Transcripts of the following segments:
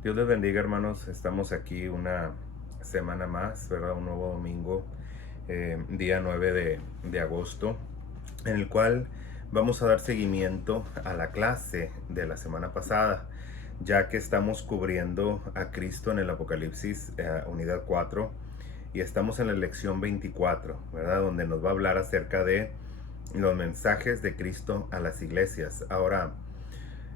Dios les bendiga, hermanos. Estamos aquí una semana más, ¿verdad? Un nuevo domingo, día 9 de agosto, en el cual vamos a dar seguimiento a la clase de la semana pasada, ya que estamos cubriendo a Cristo en el Apocalipsis, unidad 4, y estamos en la lección 24, ¿verdad? Donde nos va a hablar acerca de los mensajes de Cristo a las iglesias. Ahora,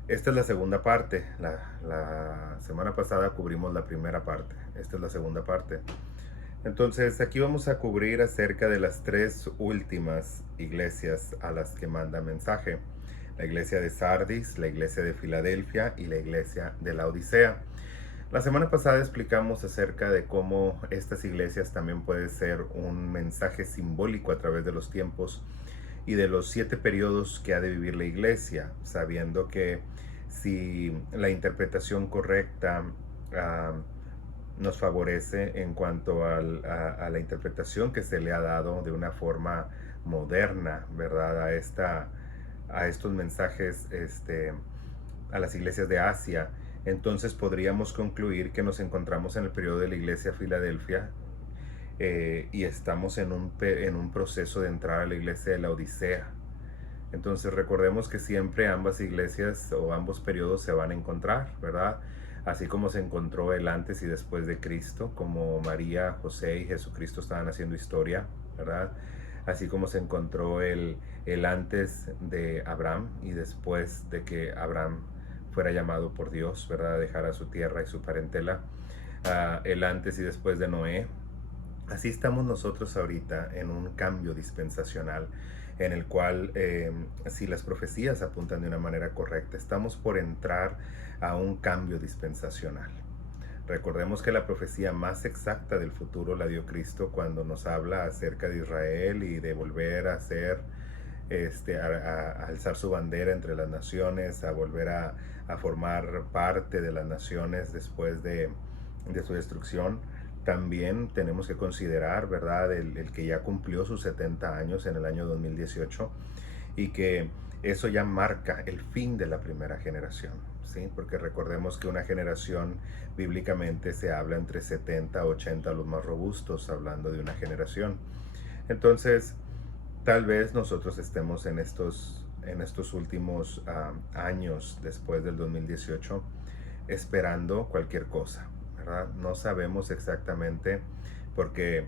esta es la segunda parte. La semana pasada cubrimos la primera parte. Esta es la segunda parte. Entonces, aquí vamos a cubrir acerca de las tres últimas iglesias a las que manda mensaje. La iglesia de Sardis, la iglesia de Filadelfia y la iglesia de la Odisea. La semana pasada explicamos acerca de cómo estas iglesias también pueden ser un mensaje simbólico a través de los tiempos y de los 7 periodos que ha de vivir la iglesia, sabiendo que si la interpretación correcta nos favorece en cuanto a la interpretación que se le ha dado de una forma moderna, ¿verdad? A estos mensajes, a las iglesias de Asia, entonces podríamos concluir que nos encontramos en el periodo de la iglesia Filadelfia, y estamos en un proceso de entrar a la iglesia de la Odisea. Entonces recordemos que siempre ambas iglesias o ambos periodos se van a encontrar, ¿verdad? Así como se encontró el antes y después de Cristo, como María, José y Jesucristo estaban haciendo historia, ¿verdad? Así como se encontró el antes de Abraham y después de que Abraham fuera llamado por Dios, ¿verdad? A dejar a su tierra y su parentela, el antes y después de Noé. Así estamos nosotros ahorita en un cambio dispensacional en el cual, si las profecías apuntan de una manera correcta, estamos por entrar a un cambio dispensacional. Recordemos que la profecía más exacta del futuro la dio Cristo cuando nos habla acerca de Israel y de volver a ser, a alzar su bandera entre las naciones, a volver a formar parte de las naciones después de su destrucción. También tenemos que considerar, ¿verdad?, el que ya cumplió sus 70 años en el año 2018 y que eso ya marca el fin de la primera generación, ¿sí? Porque recordemos que una generación bíblicamente se habla entre 70 a 80 los más robustos, hablando de una generación. Entonces, tal vez nosotros estemos en estos últimos años después del 2018 esperando cualquier cosa, ¿verdad? No sabemos exactamente porque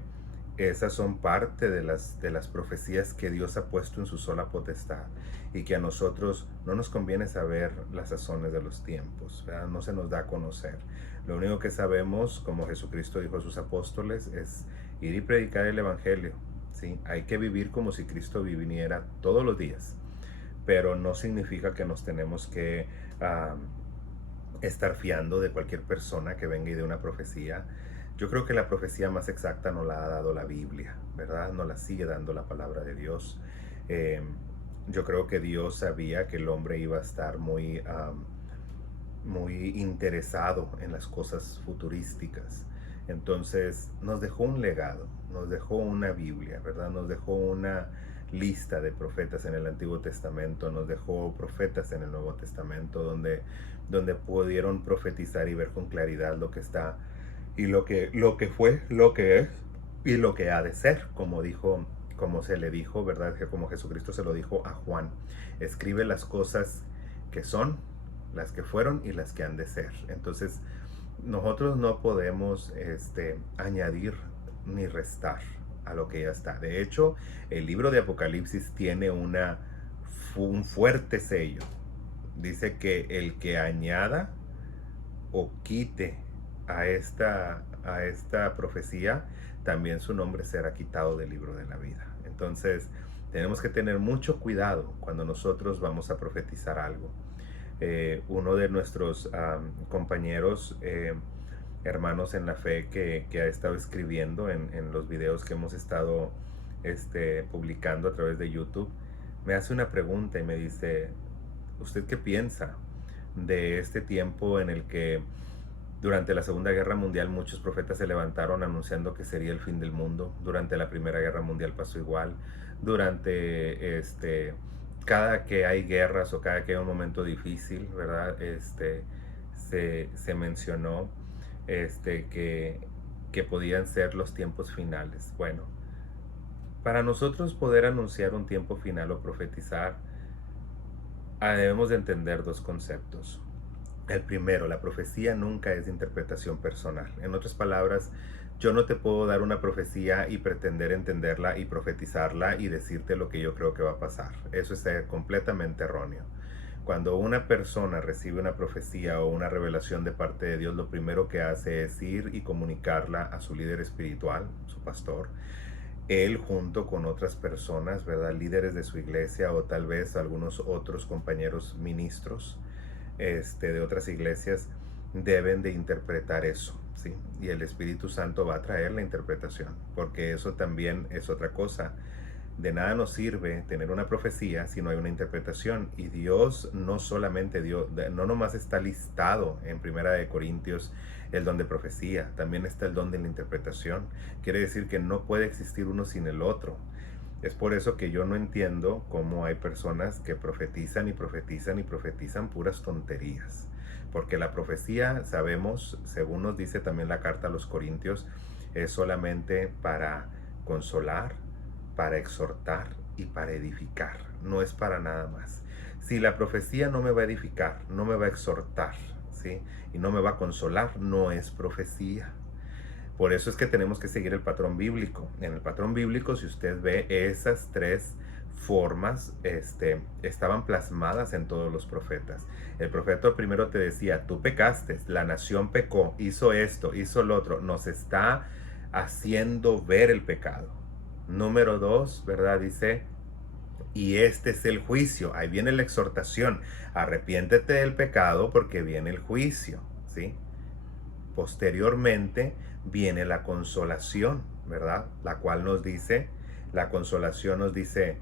esas son parte de las profecías que Dios ha puesto en su sola potestad y que a nosotros no nos conviene saber las sazones de los tiempos, ¿verdad? No se nos da a conocer. Lo único que sabemos, como Jesucristo dijo a sus apóstoles, es ir y predicar el Evangelio, ¿sí? Hay que vivir como si Cristo viviera todos los días, pero no significa que nos tenemos que estar fiando de cualquier persona que venga y de una profecía. Yo creo que la profecía más exacta nos la ha dado la Biblia, ¿verdad? Nos la sigue dando la palabra de Dios. Eh, yo creo que Dios sabía que el hombre iba a estar muy interesado en las cosas futurísticas. Entonces nos dejó un legado, nos dejó una Biblia, ¿verdad? Nos dejó una lista de profetas en el Antiguo Testamento, nos dejó profetas en el Nuevo Testamento, donde pudieron profetizar y ver con claridad lo que está y lo que fue, lo que es y lo que ha de ser, como dijo, como se le dijo, ¿verdad? Que como Jesucristo se lo dijo a Juan, escribe las cosas que son, las que fueron y las que han de ser. Entonces, nosotros no podemos añadir ni restar a lo que ya está. De hecho, el libro de Apocalipsis tiene un fuerte sello. Dice que el que añada o quite a esta profecía, también su nombre será quitado del libro de la vida. Entonces, tenemos que tener mucho cuidado cuando nosotros vamos a profetizar algo. Uno de nuestros compañeros, hermanos en la fe, que ha estado escribiendo en los videos que hemos estado publicando a través de YouTube, me hace una pregunta y me dice, ¿usted qué piensa de este tiempo en el que durante la Segunda Guerra Mundial muchos profetas se levantaron anunciando que sería el fin del mundo? Durante la Primera Guerra Mundial pasó igual. Durante cada que hay guerras o cada que hay un momento difícil, ¿verdad? se mencionó que podían ser los tiempos finales. Bueno, para nosotros poder anunciar un tiempo final o profetizar, debemos de entender dos conceptos. El primero, la profecía nunca es de interpretación personal. En otras palabras, yo no te puedo dar una profecía y pretender entenderla y profetizarla y decirte lo que yo creo que va a pasar. Eso es completamente erróneo. Cuando una persona recibe una profecía o una revelación de parte de Dios, lo primero que hace es ir y comunicarla a su líder espiritual, su pastor. Él junto con otras personas, ¿verdad? Líderes de su iglesia o tal vez algunos otros compañeros ministros de otras iglesias deben de interpretar eso, ¿sí? Y el Espíritu Santo va a traer la interpretación, porque eso también es otra cosa. De nada nos sirve tener una profecía si no hay una interpretación. Y Dios no solamente no nomás está listado en Primera de Corintios el don de profecía, también está el don de la interpretación. Quiere decir que no puede existir uno sin el otro. Es por eso que yo no entiendo cómo hay personas que profetizan y profetizan y profetizan puras tonterías. Porque la profecía, sabemos, según nos dice también la carta a los Corintios, es solamente para consolar, para exhortar y para edificar. No es para nada más. Si la profecía no me va a edificar, no me va a exhortar, ¿sí? Y no me va a consolar, no es profecía. Por eso es que tenemos que seguir el patrón bíblico. En el patrón bíblico, si usted ve, esas tres formas estaban plasmadas en todos los profetas. El profeta primero te decía, tú pecaste, la nación pecó, hizo esto, hizo lo otro. Nos está haciendo ver el pecado. Número 2, ¿verdad? Dice, y este es el juicio. Ahí viene la exhortación. Arrepiéntete del pecado porque viene el juicio, ¿sí? Posteriormente viene la consolación, ¿verdad? La cual nos dice, la consolación nos dice,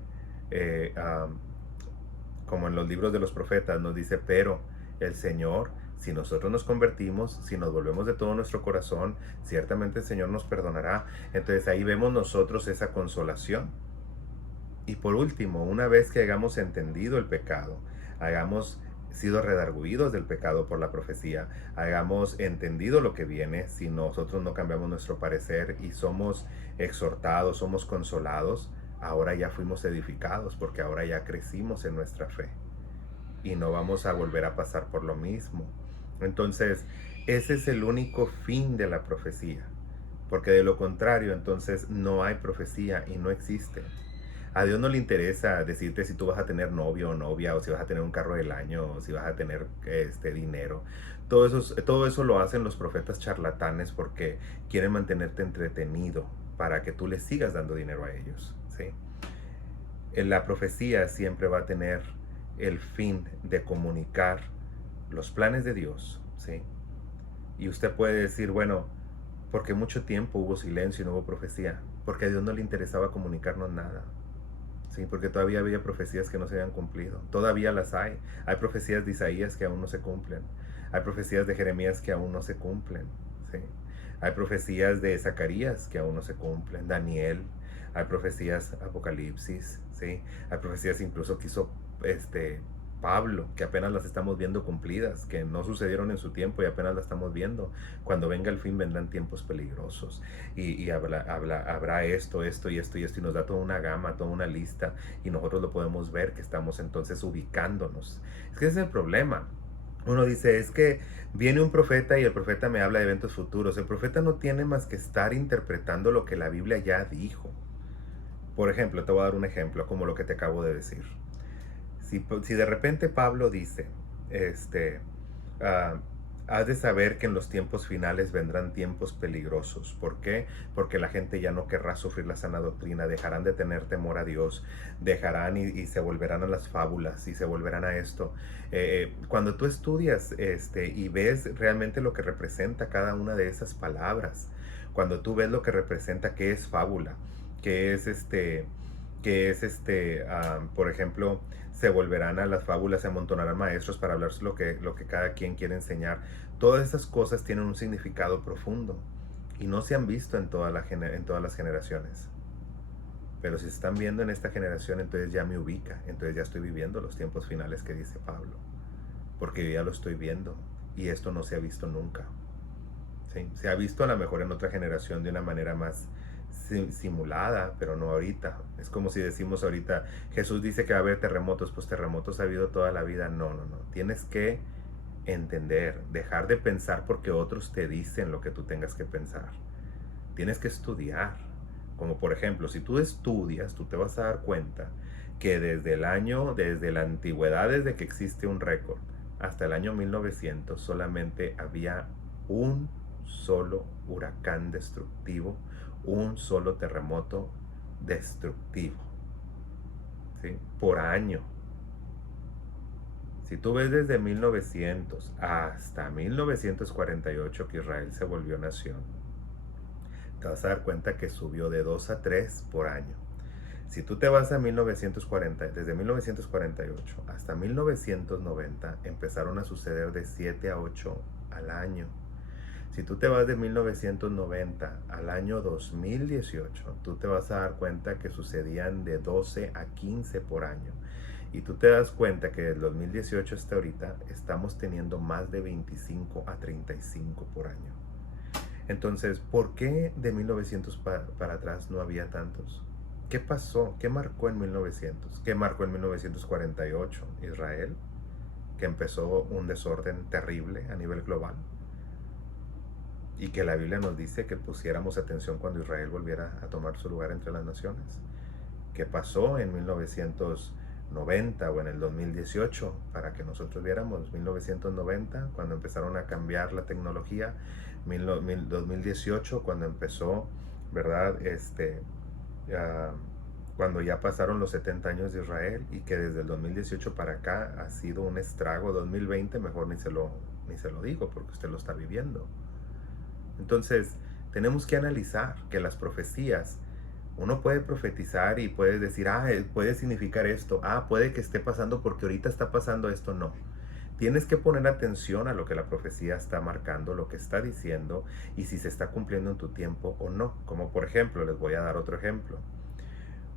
como en los libros de los profetas, nos dice, pero el Señor, si nosotros nos convertimos, si nos volvemos de todo nuestro corazón, ciertamente el Señor nos perdonará. Entonces ahí vemos nosotros esa consolación. Y por último, una vez que hayamos entendido el pecado, hayamos sido redarguidos del pecado por la profecía, hayamos entendido lo que viene, si nosotros no cambiamos nuestro parecer y somos exhortados, somos consolados, ahora ya fuimos edificados porque ahora ya crecimos en nuestra fe y no vamos a volver a pasar por lo mismo. Entonces, ese es el único fin de la profecía, porque de lo contrario, entonces no hay profecía y no existe. A Dios no le interesa decirte si tú vas a tener novio o novia, o si vas a tener un carro del año, o si vas a tener dinero. Todo eso lo hacen los profetas charlatanes porque quieren mantenerte entretenido para que tú les sigas dando dinero a ellos, ¿sí? La profecía siempre va a tener el fin de comunicar los planes de Dios, ¿sí? Y usted puede decir, bueno, porque mucho tiempo hubo silencio y no hubo profecía, porque a Dios no le interesaba comunicarnos nada. Sí, porque todavía había profecías que no se habían cumplido. Todavía las hay. Hay profecías de Isaías que aún no se cumplen. Hay profecías de Jeremías que aún no se cumplen. ¿Sí? Hay profecías de Zacarías que aún no se cumplen. Daniel. Hay profecías Apocalipsis. ¿Sí? Hay profecías incluso que hizo Pablo, que apenas las estamos viendo cumplidas, que no sucedieron en su tiempo y apenas las estamos viendo. Cuando venga el fin vendrán tiempos peligrosos y habrá esto y esto y esto, y nos da toda una gama, toda una lista, y nosotros lo podemos ver que estamos entonces ubicándonos. Es que ese es el problema. Uno dice, es que viene un profeta y el profeta me habla de eventos futuros. El profeta no tiene más que estar interpretando lo que la Biblia ya dijo. Por ejemplo, te voy a dar un ejemplo como lo que te acabo de decir. Si de repente Pablo dice, has de saber que en los tiempos finales vendrán tiempos peligrosos. ¿Por qué? Porque la gente ya no querrá sufrir la sana doctrina, dejarán de tener temor a Dios, dejarán y se volverán a las fábulas y se volverán a esto. Cuando tú estudias y ves realmente lo que representa cada una de esas palabras, cuando tú ves lo que representa, qué es fábula, qué es por ejemplo, se volverán a las fábulas, se amontonarán maestros para hablar lo que cada quien quiere enseñar. Todas esas cosas tienen un significado profundo y no se han visto en todas las generaciones. Pero si se están viendo en esta generación, entonces ya me ubica, entonces ya estoy viviendo los tiempos finales que dice Pablo, porque yo ya lo estoy viendo. y esto no se ha visto nunca. ¿Sí? Se ha visto a lo mejor en otra generación de una manera más simulada, pero no ahorita. Es como si decimos ahorita, Jesús dice que va a haber terremotos, pues terremotos ha habido toda la vida. No, no, no. Tienes que entender, dejar de pensar porque otros te dicen lo que tú tengas que pensar. Tienes que estudiar. Como por ejemplo, si tú estudias, tú te vas a dar cuenta que desde la antigüedad, desde que existe un récord, hasta el año 1900 solamente había un solo huracán destructivo, un solo terremoto destructivo, ¿sí? Por año. Si tú ves desde 1900 hasta 1948 que Israel se volvió nación, te vas a dar cuenta que subió de 2 a 3 por año. Si tú te vas a 1940, desde 1948 hasta 1990 empezaron a suceder de 7 a 8 al año. Si tú te vas de 1990 al año 2018, tú te vas a dar cuenta que sucedían de 12 a 15 por año. Y tú te das cuenta que desde 2018 hasta ahorita estamos teniendo más de 25 a 35 por año. Entonces, ¿por qué de 1900 para atrás no había tantos? ¿Qué pasó? ¿Qué marcó en 1900? ¿Qué marcó en 1948? Israel, que empezó un desorden terrible a nivel global. Y que la Biblia nos dice que pusiéramos atención cuando Israel volviera a tomar su lugar entre las naciones. ¿Qué pasó en 1990 o en el 2018? Para que nosotros viéramos 1990, cuando empezaron a cambiar la tecnología, 2018, cuando empezó, ¿verdad? Cuando ya pasaron los 70 años de Israel, y que desde el 2018 para acá ha sido un estrago. 2020 mejor ni se lo digo porque usted lo está viviendo. Entonces, tenemos que analizar que las profecías, uno puede profetizar y puede decir, puede significar esto, puede que esté pasando porque ahorita está pasando esto. No. Tienes que poner atención a lo que la profecía está marcando, lo que está diciendo, y si se está cumpliendo en tu tiempo o no. Como por ejemplo, les voy a dar otro ejemplo.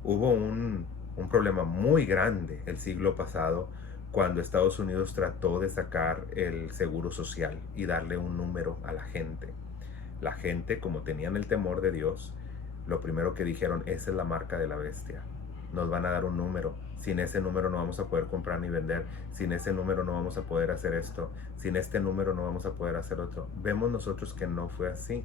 Hubo un problema muy grande el siglo pasado cuando Estados Unidos trató de sacar el seguro social y darle un número a la gente. La gente, como tenían el temor de Dios, lo primero que dijeron, esa es la marca de la bestia. Nos van a dar un número. Sin ese número no vamos a poder comprar ni vender. Sin ese número no vamos a poder hacer esto. Sin este número no vamos a poder hacer otro. Vemos nosotros que no fue así.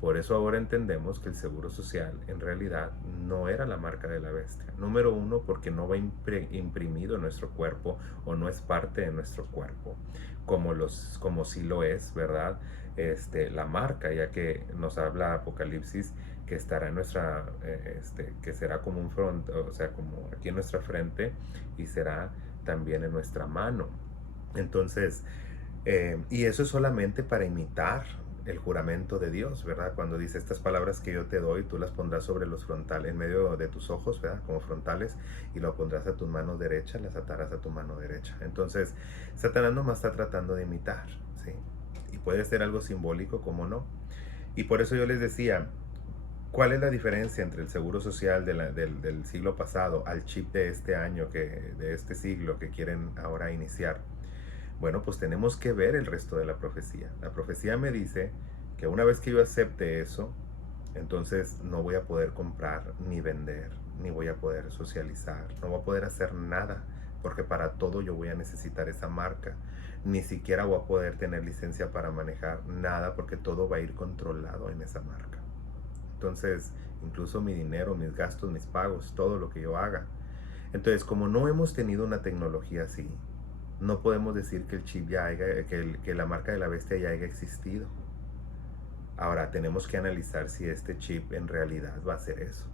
Por eso ahora entendemos que el seguro social en realidad no era la marca de la bestia. Número uno, porque no va imprimido en nuestro cuerpo o no es parte de nuestro cuerpo, como sí lo es, ¿verdad? La marca, ya que nos habla Apocalipsis que estará en nuestra, que será como un front, o sea, como aquí en nuestra frente, y será también en nuestra mano. Entonces, y eso es solamente para imitar el juramento de Dios, ¿verdad? Cuando dice, estas palabras que yo te doy, tú las pondrás sobre los frontales, en medio de tus ojos, ¿verdad? Como frontales, y lo pondrás a tu mano derecha, las atarás a tu mano derecha. Entonces, Satanás nomás está tratando de imitar, ¿sí? Y puede ser algo simbólico, como no. Y por eso yo les decía, ¿cuál es la diferencia entre el seguro social del siglo pasado al chip de este año, de este siglo que quieren ahora iniciar? Bueno, pues tenemos que ver el resto de la profecía. La profecía me dice que una vez que yo acepte eso, entonces no voy a poder comprar ni vender, ni voy a poder socializar, no voy a poder hacer nada, porque para todo yo voy a necesitar esa marca. Ni siquiera voy a poder tener licencia para manejar nada, porque todo va a ir controlado en esa marca. Entonces, incluso mi dinero, mis gastos, mis pagos, todo lo que yo haga. Entonces, como no hemos tenido una tecnología así, no podemos decir que el chip ya que la marca de la bestia ya haya existido. Ahora tenemos que analizar si este chip en realidad va a hacer eso.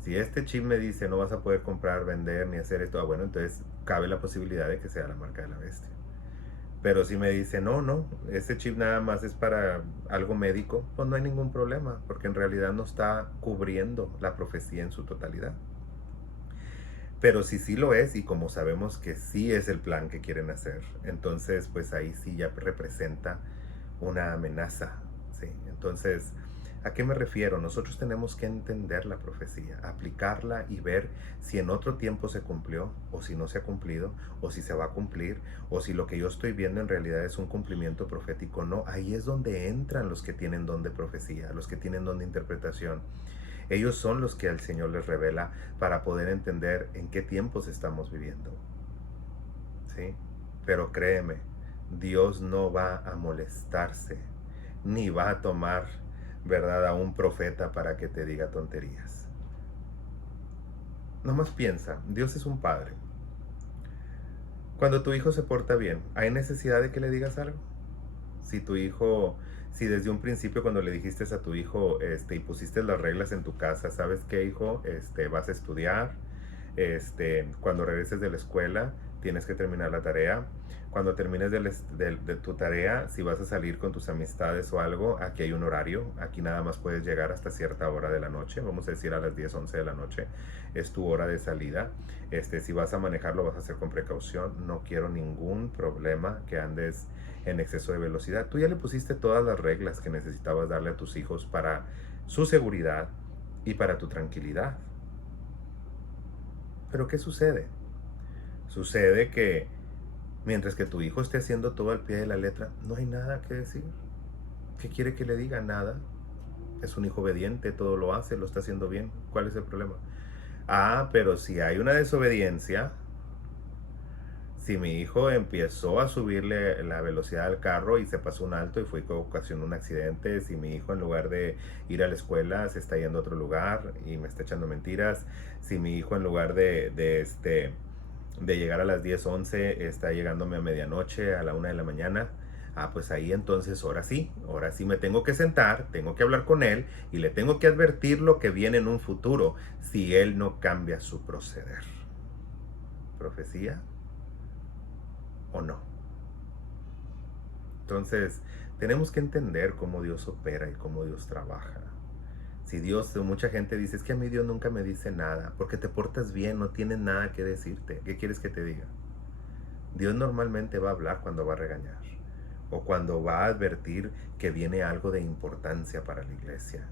Si este chip me dice no vas a poder comprar, vender ni hacer esto, bueno, entonces cabe la posibilidad de que sea la marca de la bestia. Pero si me dice no, este chip nada más es para algo médico, pues no hay ningún problema, porque en realidad no está cubriendo la profecía en su totalidad. Pero si sí lo es, y como sabemos que sí es el plan que quieren hacer, entonces pues ahí sí ya representa una amenaza, ¿sí? Entonces ¿A qué me refiero? Nosotros tenemos que entender la profecía, aplicarla y ver si en otro tiempo se cumplió o si no se ha cumplido o si se va a cumplir o si lo que yo estoy viendo en realidad es un cumplimiento profético. No, ahí es donde entran los que tienen don de profecía, los que tienen don de interpretación. Ellos son los que el Señor les revela para poder entender en qué tiempos estamos viviendo. ¿Sí? Pero créeme, Dios no va a molestarse, ni va a tomar, ¿verdad?, a un profeta para que te diga tonterías. Nomás piensa, Dios es un padre. Cuando tu hijo se porta bien, ¿hay necesidad de que le digas algo? Si tu hijo, si desde un principio cuando le dijiste a tu hijo, y pusiste las reglas en tu casa, ¿sabes qué, hijo? Vas a estudiar, cuando regreses de la escuela, tienes que terminar la tarea. Cuando termines de tu tarea, si vas a salir con tus amistades o algo, aquí hay un horario. Aquí nada más puedes llegar hasta cierta hora de la noche. Vamos a decir a las 10, 11 de la noche. Es tu hora de salida. Si vas a manejar, lo vas a hacer con precaución. No quiero ningún problema que andes en exceso de velocidad. Tú ya le pusiste todas las reglas que necesitabas darle a tus hijos para su seguridad y para tu tranquilidad. Pero ¿qué sucede? Sucede que mientras que tu hijo esté haciendo todo al pie de la letra, no hay nada que decir. ¿Qué quiere que le diga? Nada. Es un hijo obediente, todo lo hace, lo está haciendo bien. ¿Cuál es el problema? Ah, pero si hay una desobediencia, si mi hijo empezó a subirle la velocidad al carro y se pasó un alto y fue que ocasionó un accidente, si mi hijo en lugar de ir a la escuela se está yendo a otro lugar y me está echando mentiras, si mi hijo en lugar de llegar a las 10, 11 está llegándome a medianoche, a la 1 de la mañana, pues ahí entonces ahora sí me tengo que sentar, tengo que hablar con él y le tengo que advertir lo que viene en un futuro si él no cambia su proceder. ¿Profecía o no? Entonces, tenemos que entender cómo Dios opera y cómo Dios trabaja. Si Dios, mucha gente dice, es que a mí Dios nunca me dice nada, porque te portas bien, no tiene nada que decirte. ¿Qué quieres que te diga? Dios normalmente va a hablar cuando va a regañar, o cuando va a advertir que viene algo de importancia para la iglesia.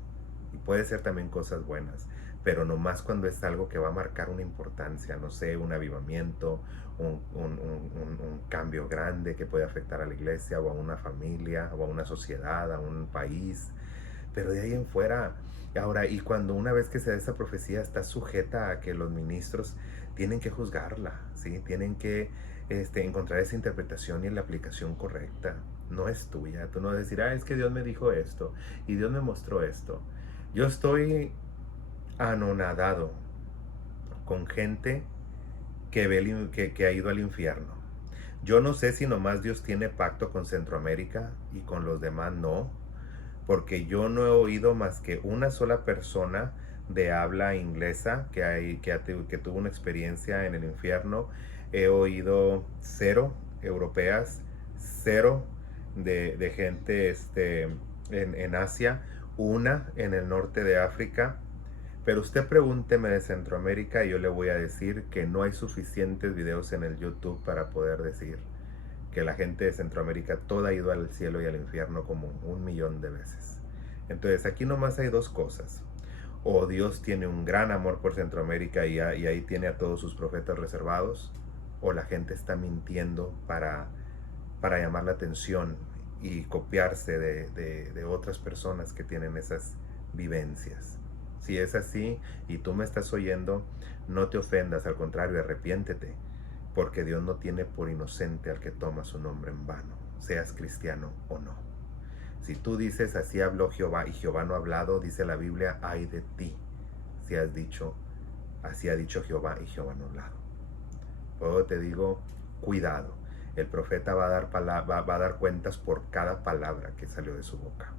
Y puede ser también cosas buenas, pero nomás cuando es algo que va a marcar una importancia, no sé, un avivamiento, un cambio grande que puede afectar a la iglesia o a una familia o a una sociedad, a un país. Pero de ahí en fuera, ahora, y cuando una vez que se da esa profecía está sujeta a que los ministros tienen que juzgarla, ¿sí? Tienen que encontrar esa interpretación y la aplicación correcta. No es tuya, tú no vas a decir, es que Dios me dijo esto y Dios me mostró esto. Yo estoy anonadado con gente que ha ido al infierno. Yo no sé si nomás Dios tiene pacto con Centroamérica y con los demás no, porque yo no he oído más que una sola persona de habla inglesa que tuvo una experiencia en el infierno. He oído 0 europeas, 0 de gente en Asia, una en el norte de África. Pero usted pregúnteme de Centroamérica y yo le voy a decir que no hay suficientes videos en el YouTube para poder decir que la gente de Centroamérica toda ha ido al cielo y al infierno como 1,000,000 de veces. Entonces aquí nomás hay dos cosas. O Dios tiene un gran amor por Centroamérica y ahí tiene a todos sus profetas reservados, o la gente está mintiendo para llamar la atención y copiarse de otras personas que tienen esas vivencias. Si es así y tú me estás oyendo, no te ofendas, al contrario, arrepiéntete, porque Dios no tiene por inocente al que toma su nombre en vano, seas cristiano o no. Si tú dices, así habló Jehová y Jehová no ha hablado, dice la Biblia, ay de ti, si has dicho, así ha dicho Jehová y Jehová no ha hablado. Luego te digo, cuidado, el profeta va a dar cuentas por cada palabra que salió de su boca.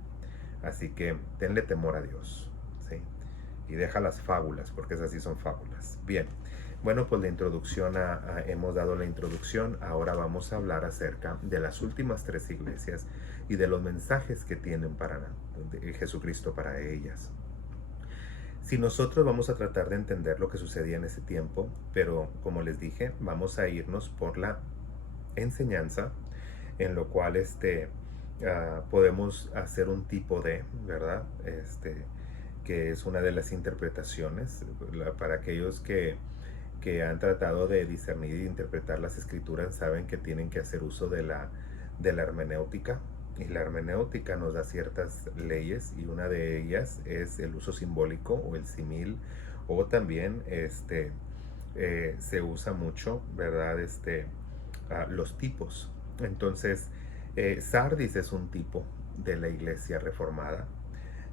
Así que tenle temor a Dios, ¿sí? Y deja las fábulas, porque esas sí son fábulas. Bien, bueno, pues la introducción, hemos dado la introducción. Ahora vamos a hablar acerca de las últimas 3 iglesias y de los mensajes que tienen para Jesucristo para ellas. Si nosotros vamos a tratar de entender lo que sucedía en ese tiempo, pero como les dije, vamos a irnos por la enseñanza, en lo cual podemos hacer un tipo de, ¿verdad? Que es una de las interpretaciones para aquellos que han tratado de discernir e interpretar las escrituras, saben que tienen que hacer uso de la hermenéutica. Y la hermenéutica nos da ciertas leyes, y una de ellas es el uso simbólico o el símil, o también se usa mucho, ¿verdad? Los tipos. Entonces, Sardis es un tipo de la iglesia reformada.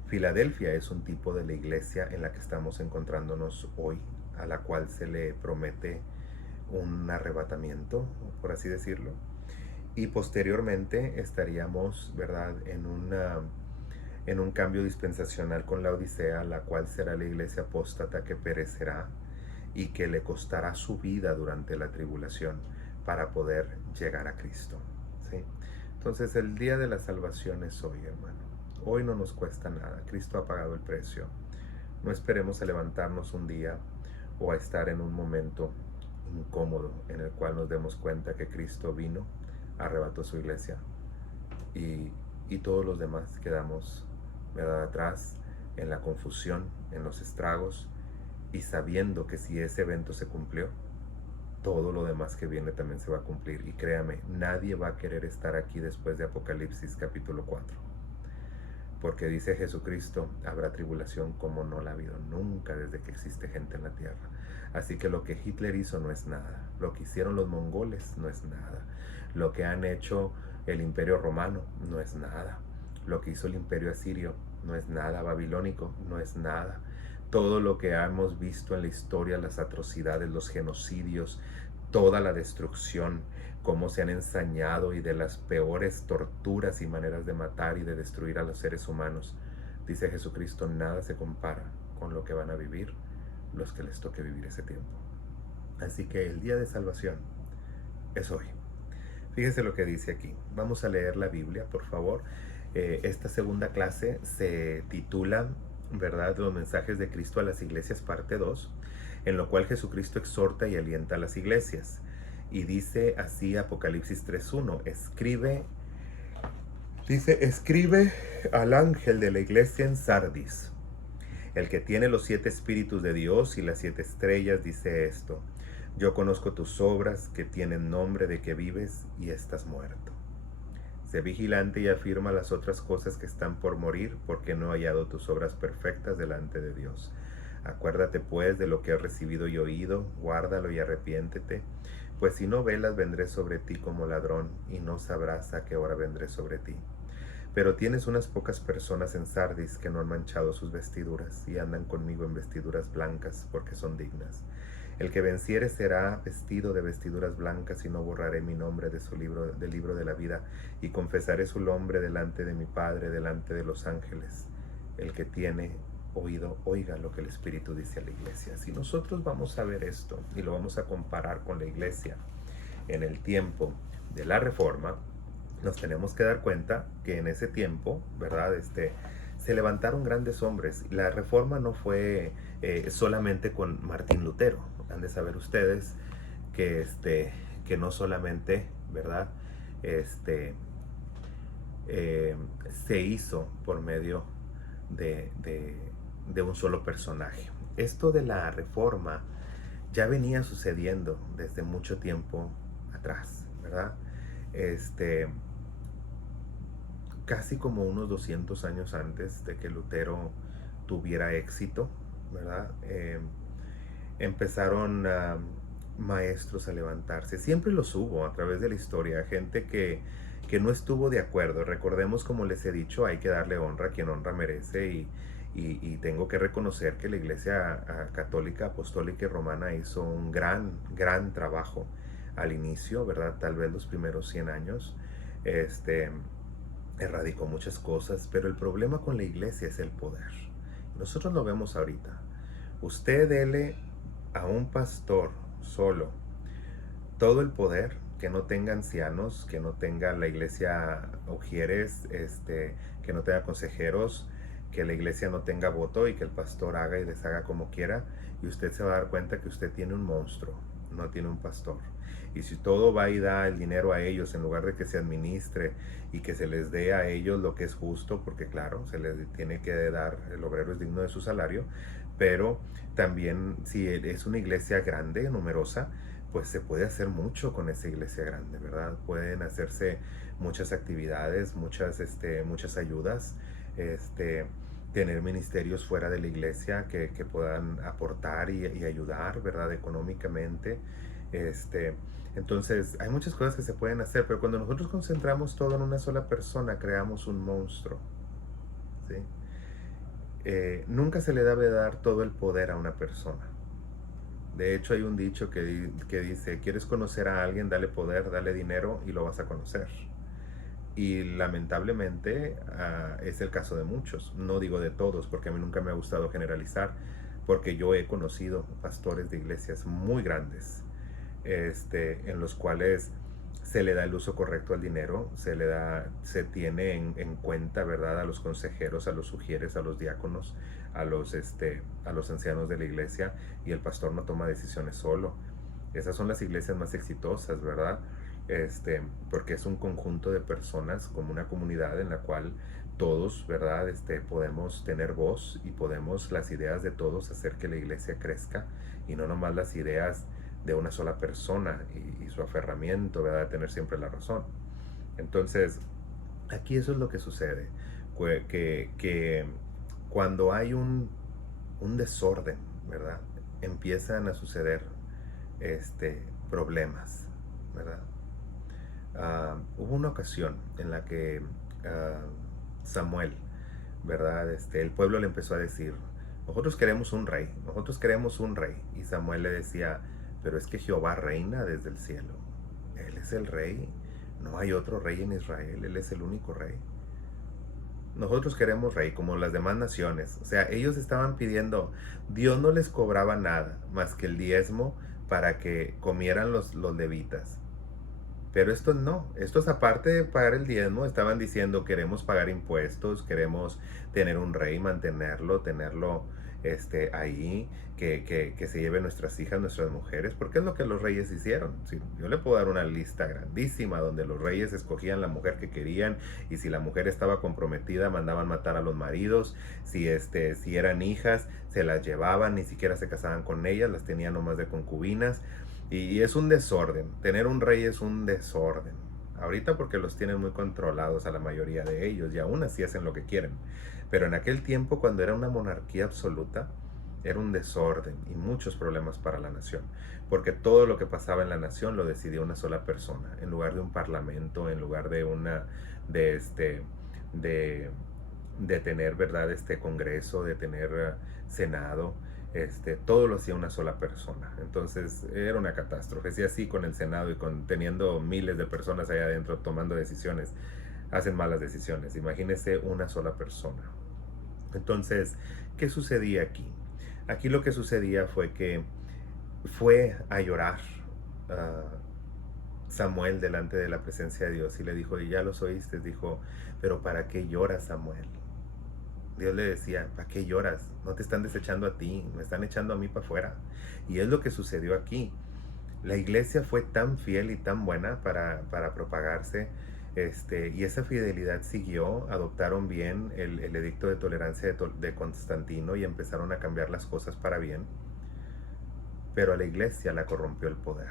Filadelfia es un tipo de la iglesia en la que estamos encontrándonos hoy, a la cual se le promete un arrebatamiento, por así decirlo. Y posteriormente estaríamos, ¿verdad?, en un cambio dispensacional con la Odisea, la cual será la iglesia apóstata que perecerá y que le costará su vida durante la tribulación para poder llegar a Cristo, ¿sí? Entonces el día de la salvación es hoy, hermano. Hoy no nos cuesta nada. Cristo ha pagado el precio. No esperemos a levantarnos un día o a estar en un momento incómodo en el cual nos demos cuenta que Cristo vino, arrebató su iglesia y todos los demás quedamos, ¿verdad?, atrás en la confusión, en los estragos, y sabiendo que si ese evento se cumplió, todo lo demás que viene también se va a cumplir. Y créame, nadie va a querer estar aquí después de Apocalipsis capítulo 4. Porque dice Jesucristo, habrá tribulación como no la ha habido nunca desde que existe gente en la tierra. Así que lo que Hitler hizo no es nada. Lo que hicieron los mongoles no es nada. Lo que han hecho el imperio romano no es nada. Lo que hizo el imperio asirio no es nada. Babilónico no es nada. Todo lo que hemos visto en la historia, las atrocidades, los genocidios, toda la destrucción, cómo se han ensañado y de las peores torturas y maneras de matar y de destruir a los seres humanos, dice Jesucristo, nada se compara con lo que van a vivir los que les toque vivir ese tiempo. Así que el día de salvación es hoy. Fíjese lo que dice aquí. Vamos a leer la Biblia, por favor. Esta segunda clase se titula, ¿verdad?, los mensajes de Cristo a las iglesias, parte 2, en lo cual Jesucristo exhorta y alienta a las iglesias. Y dice así Apocalipsis 3:1, escribe al ángel de la iglesia en Sardis, el que tiene los 7 espíritus de Dios y las 7 estrellas, dice esto: yo conozco tus obras, que tienen nombre de que vives y estás muerto. Sé vigilante y afirma las otras cosas que están por morir, porque no he hallado tus obras perfectas delante de Dios. Acuérdate pues de lo que has recibido y oído, guárdalo y arrepiéntete, pues si no velas vendré sobre ti como ladrón, y no sabrás a qué hora vendré sobre ti. Pero tienes unas pocas personas en Sardis que no han manchado sus vestiduras, y andan conmigo en vestiduras blancas, porque son dignas. El que venciere será vestido de vestiduras blancas, y no borraré mi nombre del libro de la vida, y confesaré su nombre delante de mi Padre, delante de los ángeles. El que tiene oído, oiga lo que el Espíritu dice a la iglesia. Si nosotros vamos a ver esto y lo vamos a comparar con la iglesia en el tiempo de la Reforma, nos tenemos que dar cuenta que en ese tiempo, ¿verdad?, se levantaron grandes hombres. La Reforma no fue solamente con Martín Lutero. Han de saber ustedes que no solamente, ¿verdad?, se hizo por medio de un solo personaje. Esto de la Reforma ya venía sucediendo desde mucho tiempo atrás, ¿verdad? Casi como unos 200 años antes de que Lutero tuviera éxito, ¿verdad? Empezaron maestros a levantarse. Siempre los hubo a través de la historia, gente que no estuvo de acuerdo. Recordemos, como les he dicho, hay que darle honra a quien honra merece, y tengo que reconocer que la Iglesia Católica, Apostólica y Romana hizo un gran trabajo al inicio, ¿verdad? Tal vez los primeros 100 años, erradicó muchas cosas, pero el problema con la iglesia es el poder. Nosotros lo vemos ahorita. Usted dele a un pastor solo todo el poder, que no tenga ancianos, que no tenga la iglesia ujieres, que no tenga consejeros, que la iglesia no tenga voto y que el pastor haga y deshaga como quiera, y usted se va a dar cuenta que usted tiene un monstruo. no tiene un pastor. Y si todo va y da el dinero a ellos en lugar de que se administre y que se les dé a ellos lo que es justo, porque claro, se les tiene que dar, el obrero es digno de su salario, pero también si es una iglesia grande, numerosa, pues se puede hacer mucho con esa iglesia grande, ¿verdad? Pueden hacerse muchas actividades, muchas ayudas, este, tener ministerios fuera de la iglesia que puedan aportar y ayudar, ¿verdad? Económicamente. Este, entonces, hay muchas cosas que se pueden hacer, pero cuando nosotros concentramos todo en una sola persona, creamos un monstruo, ¿sí? Nunca se le debe dar todo el poder a una persona. De hecho, hay un dicho que dice, ¿quieres conocer a alguien? Dale poder, dale dinero y lo vas a conocer. Y lamentablemente es el caso de muchos. No digo de todos, porque a mí nunca me ha gustado generalizar, porque yo he conocido pastores de iglesias muy grandes, en los cuales se le da el uso correcto al dinero, se tiene en cuenta, ¿verdad? A los consejeros, a los sugieres, a los diáconos, a los ancianos de la iglesia, y el pastor no toma decisiones solo. Esas son las iglesias más exitosas, ¿verdad? Porque es un conjunto de personas, como una comunidad en la cual todos, ¿verdad? Podemos tener voz y podemos las ideas de todos hacer que la iglesia crezca, y no nomás las ideas de una sola persona y su aferramiento, ¿verdad? De tener siempre la razón. Entonces, aquí eso es lo que sucede, que cuando hay un desorden, ¿verdad? Empiezan a suceder problemas, ¿verdad? Hubo una ocasión en la que Samuel, ¿verdad? El pueblo le empezó a decir, nosotros queremos un rey, nosotros queremos un rey. Y Samuel le decía, pero es que Jehová reina desde el cielo. Él es el rey, no hay otro rey en Israel, Él es el único rey. Nosotros queremos rey como las demás naciones. O sea, ellos estaban pidiendo, Dios no les cobraba nada más que el diezmo para que comieran los levitas. Pero estos no, estos aparte de pagar el diezmo, estaban diciendo queremos pagar impuestos, queremos tener un rey, mantenerlo, tenerlo ahí, que se lleve nuestras hijas, nuestras mujeres, porque es lo que los reyes hicieron. Sí, yo le puedo dar una lista grandísima donde los reyes escogían la mujer que querían, y si la mujer estaba comprometida mandaban matar a los maridos, si eran hijas se las llevaban, ni siquiera se casaban con ellas, las tenían nomás de concubinas. Y es un desorden, tener un rey es un desorden. Ahorita porque los tienen muy controlados a la mayoría de ellos y aún así hacen lo que quieren. Pero en aquel tiempo, cuando era una monarquía absoluta, era un desorden y muchos problemas para la nación. Porque todo lo que pasaba en la nación lo decidía una sola persona, en lugar de un parlamento, en lugar de de de, de tener, ¿verdad? Congreso, de tener senado. Todo lo hacía una sola persona. Entonces era una catástrofe. Si así con el Senado y teniendo miles de personas allá adentro tomando decisiones, hacen malas decisiones. Imagínese una sola persona. Entonces, ¿qué sucedía aquí? Aquí lo que sucedía fue que fue a llorar Samuel delante de la presencia de Dios y le dijo, y ya los oíste, dijo, pero ¿para qué lloras, Samuel? Dios le decía, ¿para qué lloras? No te están desechando a ti, me están echando a mí para afuera. Y es lo que sucedió aquí. La iglesia fue tan fiel y tan buena para propagarse, y esa fidelidad siguió, adoptaron bien el edicto de tolerancia de Constantino y empezaron a cambiar las cosas para bien. Pero a la iglesia la corrompió el poder.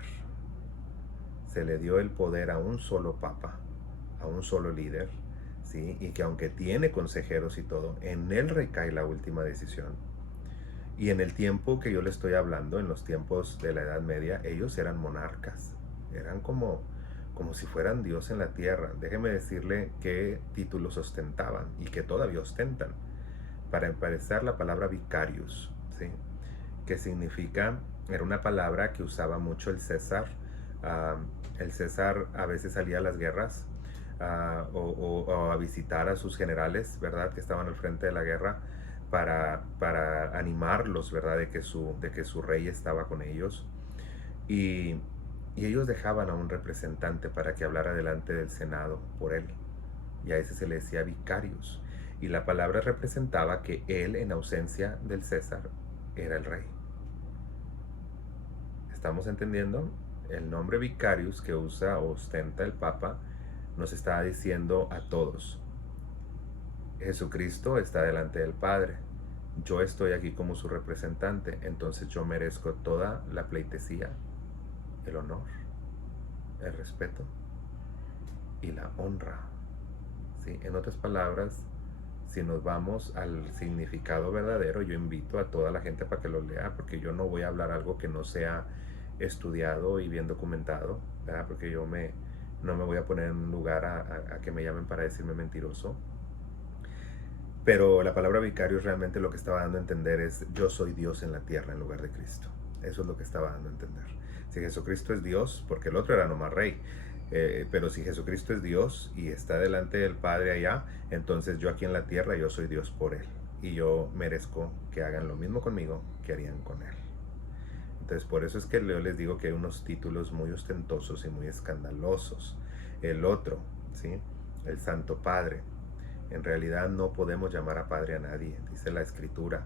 Se le dio el poder a un solo papa, a un solo líder, ¿sí? Y que aunque tiene consejeros y todo, en él recae la última decisión. Y en el tiempo que yo le estoy hablando, en los tiempos de la Edad Media, ellos eran monarcas, eran como si fueran Dios en la tierra. Déjeme decirle qué títulos ostentaban y que todavía ostentan. Para empezar, la palabra vicarius, ¿sí? Que significa, era una palabra que usaba mucho el César. El César a veces salía a las guerras o a visitar a sus generales, ¿verdad? Que estaban al frente de la guerra para animarlos, ¿verdad? De que su rey estaba con ellos. Y ellos dejaban a un representante para que hablara delante del Senado por él. Y a ese se le decía vicarius. Y la palabra representaba que él, en ausencia del César, era el rey. estamos entendiendo, el nombre Vicarius que usa o ostenta el Papa nos está diciendo a todos: Jesucristo está delante del Padre, yo estoy aquí como su representante, entonces yo merezco toda la pleitesía, el honor, el respeto y la honra. ¿Sí? En otras palabras, si nos vamos al significado verdadero, yo invito a toda la gente para que lo lea, porque yo no voy a hablar algo que no sea estudiado y bien documentado, ¿verdad? Porque no me voy a poner en un lugar a que me llamen para decirme mentiroso. Pero la palabra vicario realmente lo que estaba dando a entender es: yo soy Dios en la tierra en lugar de Cristo. Eso es lo que estaba dando a entender. Si Jesucristo es Dios, porque el otro era nomás rey, pero si Jesucristo es Dios y está delante del Padre allá, entonces yo aquí en la tierra, yo soy Dios por Él. Y yo merezco que hagan lo mismo conmigo que harían con Él. Entonces por eso es que yo les digo que hay unos títulos muy ostentosos y muy escandalosos. El otro, ¿sí? El Santo Padre. En realidad no podemos llamar a Padre a nadie, dice la Escritura.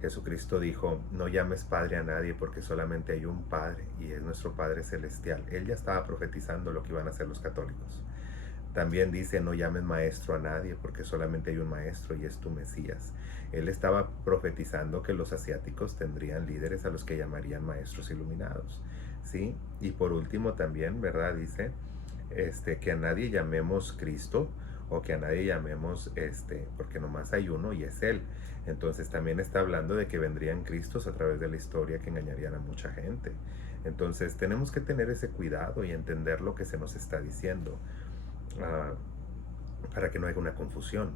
Jesucristo dijo: no llames Padre a nadie, porque solamente hay un Padre, y es nuestro Padre Celestial. Él ya estaba profetizando lo que iban a hacer los católicos. También dice: no llames Maestro a nadie, porque solamente hay un Maestro, y es tu Mesías. Él estaba profetizando que los asiáticos tendrían líderes a los que llamarían Maestros Iluminados, ¿sí? Y por último también, ¿verdad? Dice que a nadie llamemos Cristo, o que a nadie llamemos porque nomás hay uno y es Él. Entonces también está hablando de que vendrían Cristos a través de la historia que engañarían a mucha gente. Entonces tenemos que tener ese cuidado y entender lo que se nos está diciendo, para que no haya una confusión.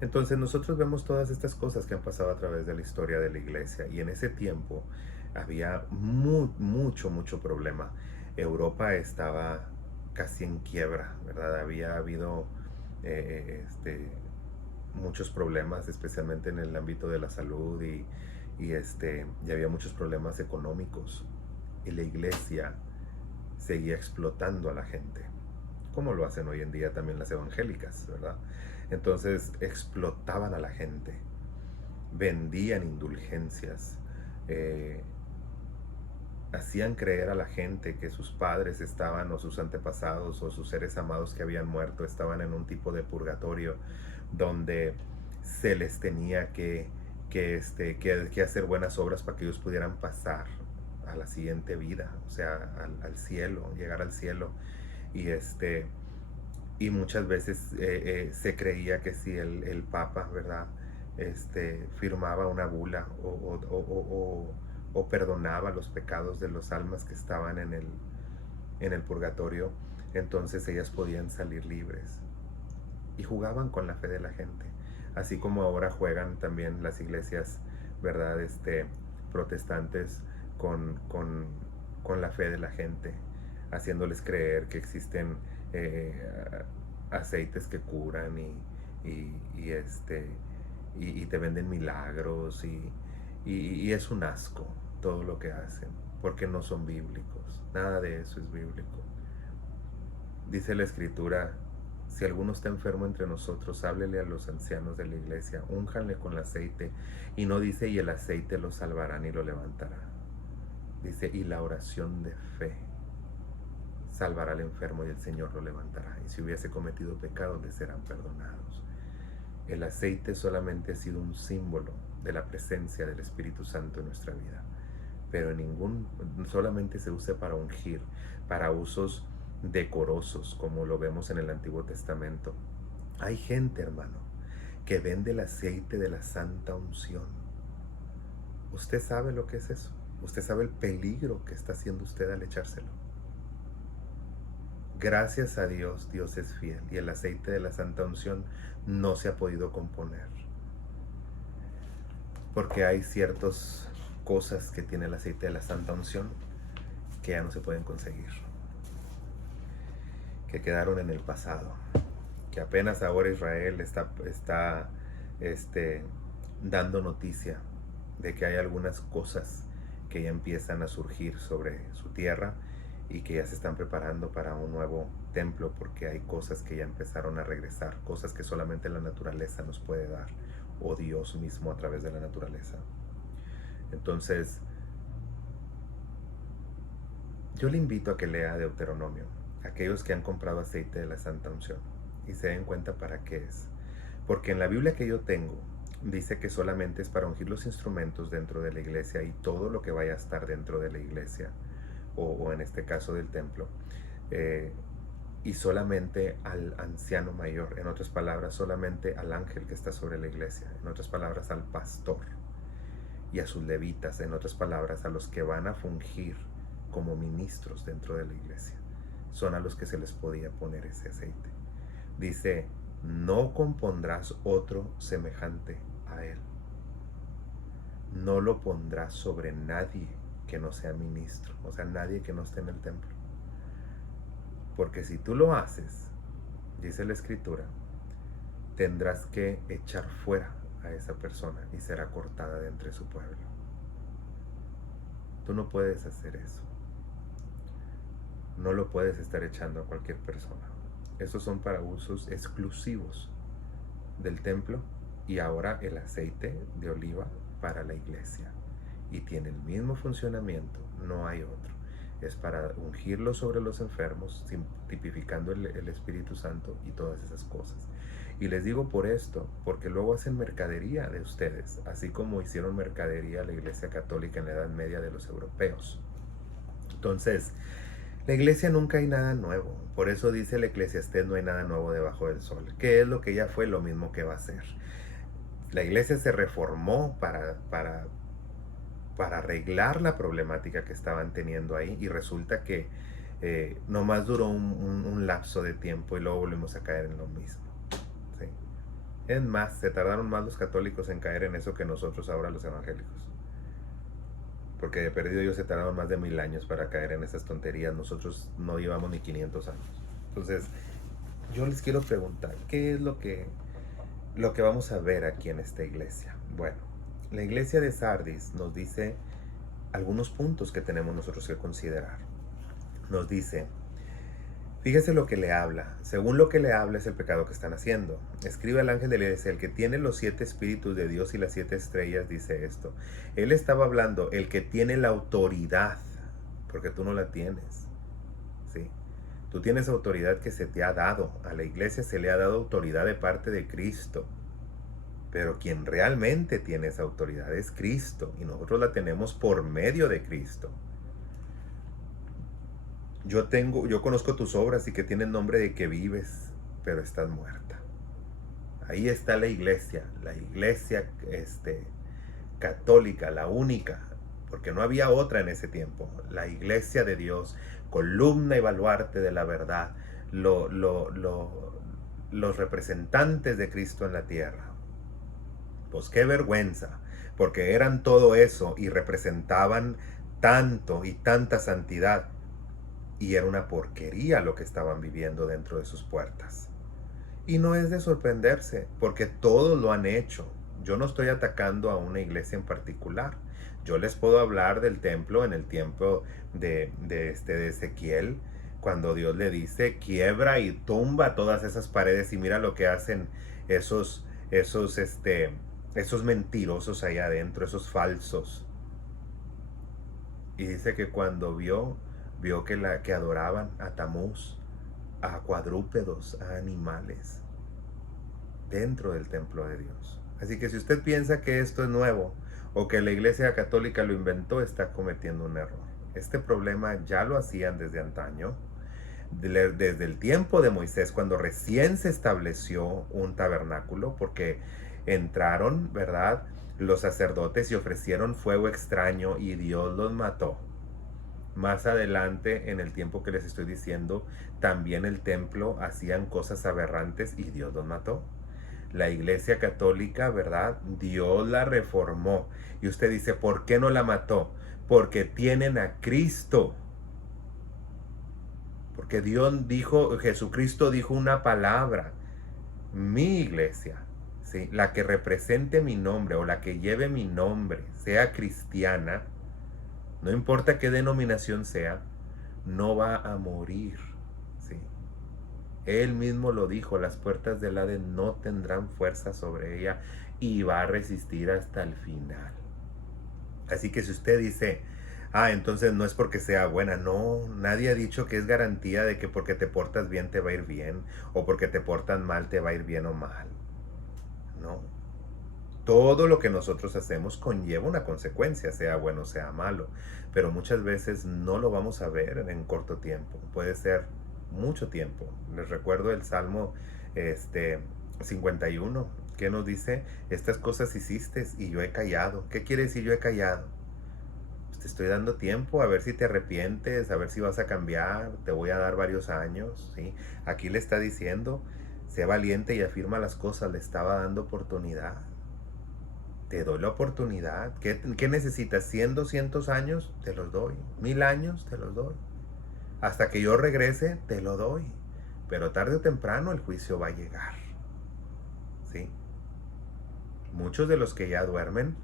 Entonces nosotros vemos todas estas cosas que han pasado a través de la historia de la iglesia, y en ese tiempo había mucho problema. Europa estaba casi en quiebra, ¿verdad? Había habido muchos problemas, especialmente en el ámbito de la salud, y había muchos problemas económicos, y la iglesia seguía explotando a la gente, como lo hacen hoy en día también las evangélicas, ¿verdad? Entonces explotaban a la gente, vendían indulgencias, hacían creer a la gente que sus padres estaban, o sus antepasados, o sus seres amados que habían muerto, estaban en un tipo de purgatorio donde se les tenía que hacer buenas obras para que ellos pudieran pasar a la siguiente vida, o sea, al cielo, llegar al cielo. Y muchas veces se creía que si el Papa, ¿verdad? Firmaba una bula, o perdonaba los pecados de los almas que estaban en el purgatorio, entonces ellas podían salir libres. Y jugaban con la fe de la gente, así como ahora juegan también las iglesias, ¿verdad? Protestantes con la fe de la gente, haciéndoles creer que existen aceites que curan, y te venden milagros, y es un asco todo lo que hacen, porque no son bíblicos. Nada de eso es bíblico. Dice la Escritura: si alguno está enfermo entre nosotros, háblele a los ancianos de la iglesia, únjanle con el aceite. Y no dice: y el aceite lo salvará ni lo levantará. Dice: y la oración de fe salvará al enfermo, y el Señor lo levantará. Y si hubiese cometido pecados, le serán perdonados. El aceite solamente ha sido un símbolo de la presencia del Espíritu Santo en nuestra vida, pero solamente se usa para ungir, para usos decorosos, como lo vemos en el Antiguo Testamento. Hay gente, hermano, que vende el aceite de la santa unción. ¿Usted sabe lo que es eso? ¿Usted sabe el peligro que está haciendo usted al echárselo? Gracias a Dios, Dios es fiel, y el aceite de la santa unción no se ha podido componer, porque hay ciertas cosas que tiene el aceite de la santa unción que ya no se pueden conseguir, que quedaron en el pasado, que apenas ahora Israel está dando noticia de que hay algunas cosas que ya empiezan a surgir sobre su tierra, y que ya se están preparando para un nuevo templo, porque hay cosas que ya empezaron a regresar, cosas que solamente la naturaleza nos puede dar, o Dios mismo a través de la naturaleza. Entonces, Yo le invito a que lea Deuteronomio, aquellos que han comprado aceite de la Santa Unción, y se den cuenta para qué es. Porque en la Biblia que yo tengo, dice que solamente es para ungir los instrumentos dentro de la iglesia y todo lo que vaya a estar dentro de la iglesia, o en este caso del templo, y solamente al anciano mayor, en otras palabras, solamente al ángel que está sobre la iglesia, en otras palabras, al pastor, y a sus levitas, en otras palabras, a los que van a fungir como ministros dentro de la iglesia, son a los que se les podía poner ese aceite. Dice, no compondrás otro semejante a él. No lo pondrás sobre nadie que no sea ministro, o sea, nadie que no esté en el templo. Porque si tú lo haces, dice la Escritura, tendrás que echar fuera a esa persona y será cortada de entre su pueblo. Tú no puedes hacer eso. No lo puedes estar echando a cualquier persona. Esos son para usos exclusivos del templo, y ahora el aceite de oliva para la iglesia. Y tiene el mismo funcionamiento, no hay otro. Es para ungirlo sobre los enfermos, tipificando el Espíritu Santo y todas esas cosas. Y les digo por esto, porque luego hacen mercadería de ustedes, así como hicieron mercadería la Iglesia Católica en la Edad Media de los europeos. Entonces, la iglesia nunca hay nada nuevo. Por eso dice el Eclesiastés, no hay nada nuevo debajo del sol. ¿Qué es lo que ya fue? Lo mismo que va a ser. La iglesia se reformó para arreglar la problemática que estaban teniendo ahí, y resulta que nomás duró un lapso de tiempo y luego volvimos a caer en lo mismo. ¿Sí? Es más, se tardaron más los católicos en caer en eso que nosotros ahora los evangélicos. Porque de perdido ellos se tardaron más de 1000 años para caer en esas tonterías. Nosotros no llevamos ni 500 años. Entonces, yo les quiero preguntar, ¿qué es lo que vamos a ver aquí en esta iglesia? Bueno, la iglesia de Sardis nos dice algunos puntos que tenemos nosotros que considerar. Nos dice, fíjese lo que le habla. Según lo que le habla es el pecado que están haciendo. Escribe al ángel de la iglesia, el que tiene los 7 espíritus de Dios y las 7 estrellas, dice esto. Él estaba hablando, el que tiene la autoridad, porque tú no la tienes. ¿Sí? Tú tienes autoridad que se te ha dado. A la iglesia se le ha dado autoridad de parte de Cristo. Pero quien realmente tiene esa autoridad es Cristo, y nosotros la tenemos por medio de Cristo. Yo conozco tus obras y que tienen nombre de que vives, pero estás muerta. Ahí está la iglesia católica, la única, porque no había otra en ese tiempo. La iglesia de Dios, columna y baluarte de la verdad, los representantes de Cristo en la tierra. Pues qué vergüenza, porque eran todo eso y representaban tanto y tanta santidad, y era una porquería lo que estaban viviendo dentro de sus puertas. Y no es de sorprenderse, porque todos lo han hecho. Yo no estoy atacando a una iglesia en particular. Yo les puedo hablar del templo en el tiempo de Ezequiel, cuando Dios le dice, quiebra y tumba todas esas paredes, y mira lo que hacen esos mentirosos allá adentro, esos falsos. Y dice que cuando vio que adoraban a Tamuz, a cuadrúpedos, a animales, dentro del templo de Dios. Así que si usted piensa que esto es nuevo, o que la iglesia católica lo inventó, está cometiendo un error. Este problema ya lo hacían desde antaño, desde el tiempo de Moisés, cuando recién se estableció un tabernáculo, porque entraron, ¿verdad?, los sacerdotes y ofrecieron fuego extraño y Dios los mató. Más adelante, en el tiempo que les estoy diciendo, también el templo hacían cosas aberrantes y Dios los mató. La iglesia católica, ¿verdad?, Dios la reformó. Y usted dice, ¿por qué no la mató? Porque tienen a Cristo. Porque Jesucristo dijo una palabra, mi iglesia, ¿sí?, la que represente mi nombre o la que lleve mi nombre, sea cristiana, no importa qué denominación sea, no va a morir. ¿Sí? Él mismo lo dijo, las puertas del Hades no tendrán fuerza sobre ella y va a resistir hasta el final. Así que si usted dice, Entonces no es porque sea buena. No, nadie ha dicho que es garantía de que porque te portas bien te va a ir bien, o porque te portas mal te va a ir bien o mal. No. Todo lo que nosotros hacemos conlleva una consecuencia, sea bueno o sea malo, pero muchas veces no lo vamos a ver en corto tiempo, puede ser mucho tiempo. Les recuerdo el Salmo este, 51, que nos dice, estas cosas hiciste y yo he callado. ¿Qué quiere decir yo he callado? Pues te estoy dando tiempo a ver si te arrepientes, a ver si vas a cambiar, te voy a dar varios años, ¿sí? Aquí le está diciendo, sé valiente y afirma las cosas, le estaba dando oportunidad. Te doy la oportunidad. ¿Qué necesitas? 100, 200 años, te los doy. 1000 años, te los doy. Hasta que yo regrese, te lo doy. Pero tarde o temprano el juicio va a llegar. ¿Sí? Muchos de los que ya duermen,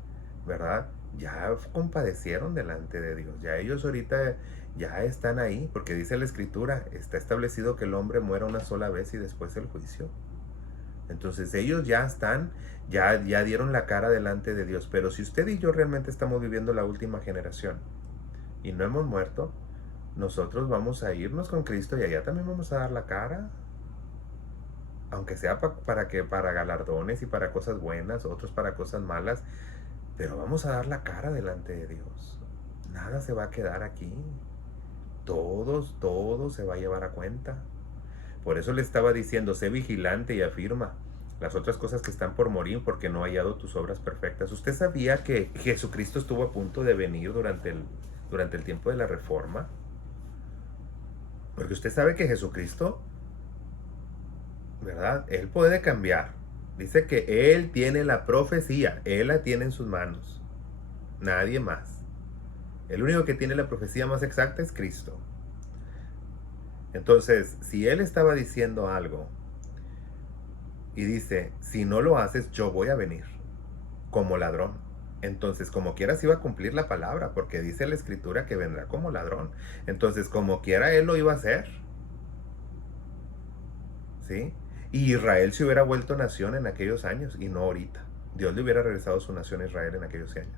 ¿verdad? Ya compadecieron delante de Dios. Ya ellos ahorita ya están ahí. Porque dice la Escritura, está establecido que el hombre muera una sola vez y después el juicio. Entonces ellos ya están, ya dieron la cara delante de Dios. Pero si usted y yo realmente estamos viviendo la última generación y no hemos muerto, nosotros vamos a irnos con Cristo y allá también vamos a dar la cara. Aunque sea para galardones y para cosas buenas, otros para cosas malas, pero vamos a dar la cara delante de Dios. Nada se va a quedar aquí. Todo se va a llevar a cuenta. Por eso le estaba diciendo, sé vigilante y afirma las otras cosas que están por morir, porque no ha hallado tus obras perfectas. ¿Usted sabía que Jesucristo estuvo a punto de venir durante el tiempo de la Reforma? Porque usted sabe que Jesucristo, ¿verdad? Él puede cambiar. Dice que Él tiene la profecía, Él la tiene en sus manos. Nadie más. El único que tiene la profecía más exacta es Cristo. Entonces, si Él estaba diciendo algo y dice, si no lo haces, yo voy a venir como ladrón. Entonces, como quiera, se iba a cumplir la palabra, porque dice la Escritura que vendrá como ladrón. Entonces, como quiera, Él lo iba a hacer. ¿Sí? Y Israel se hubiera vuelto nación en aquellos años y no ahorita. Dios le hubiera regresado su nación a Israel en aquellos años.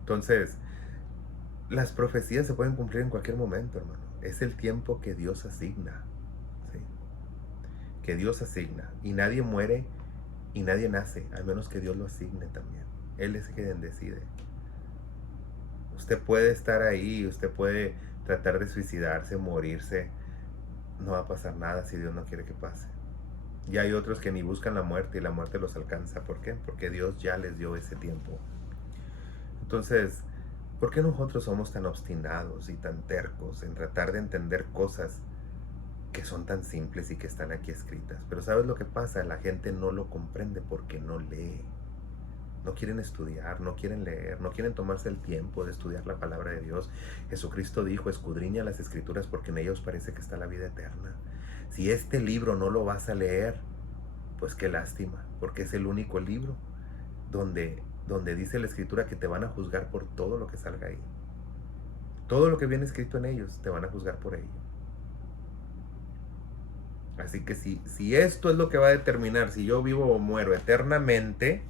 Entonces, las profecías se pueden cumplir en cualquier momento, hermano. Es el tiempo que Dios asigna. ¿Sí? Que Dios asigna. Y nadie muere y nadie nace, al menos que Dios lo asigne también. Él es quien decide. Usted puede estar ahí, usted puede tratar de suicidarse, morirse. No va a pasar nada si Dios no quiere que pase. Y hay otros que ni buscan la muerte y la muerte los alcanza. ¿Por qué? Porque Dios ya les dio ese tiempo. Entonces, ¿por qué nosotros somos tan obstinados y tan tercos en tratar de entender cosas que son tan simples y que están aquí escritas? Pero ¿sabes lo que pasa? La gente no lo comprende porque no lee. No quieren estudiar, no quieren leer, no quieren tomarse el tiempo de estudiar la palabra de Dios. Jesucristo dijo, escudriña las Escrituras porque en ellos parece que está la vida eterna. Si este libro no lo vas a leer, pues qué lástima, porque es el único libro donde dice la Escritura que te van a juzgar por todo lo que salga ahí. Todo lo que viene escrito en ellos, te van a juzgar por ello. Así que si esto es lo que va a determinar si yo vivo o muero eternamente,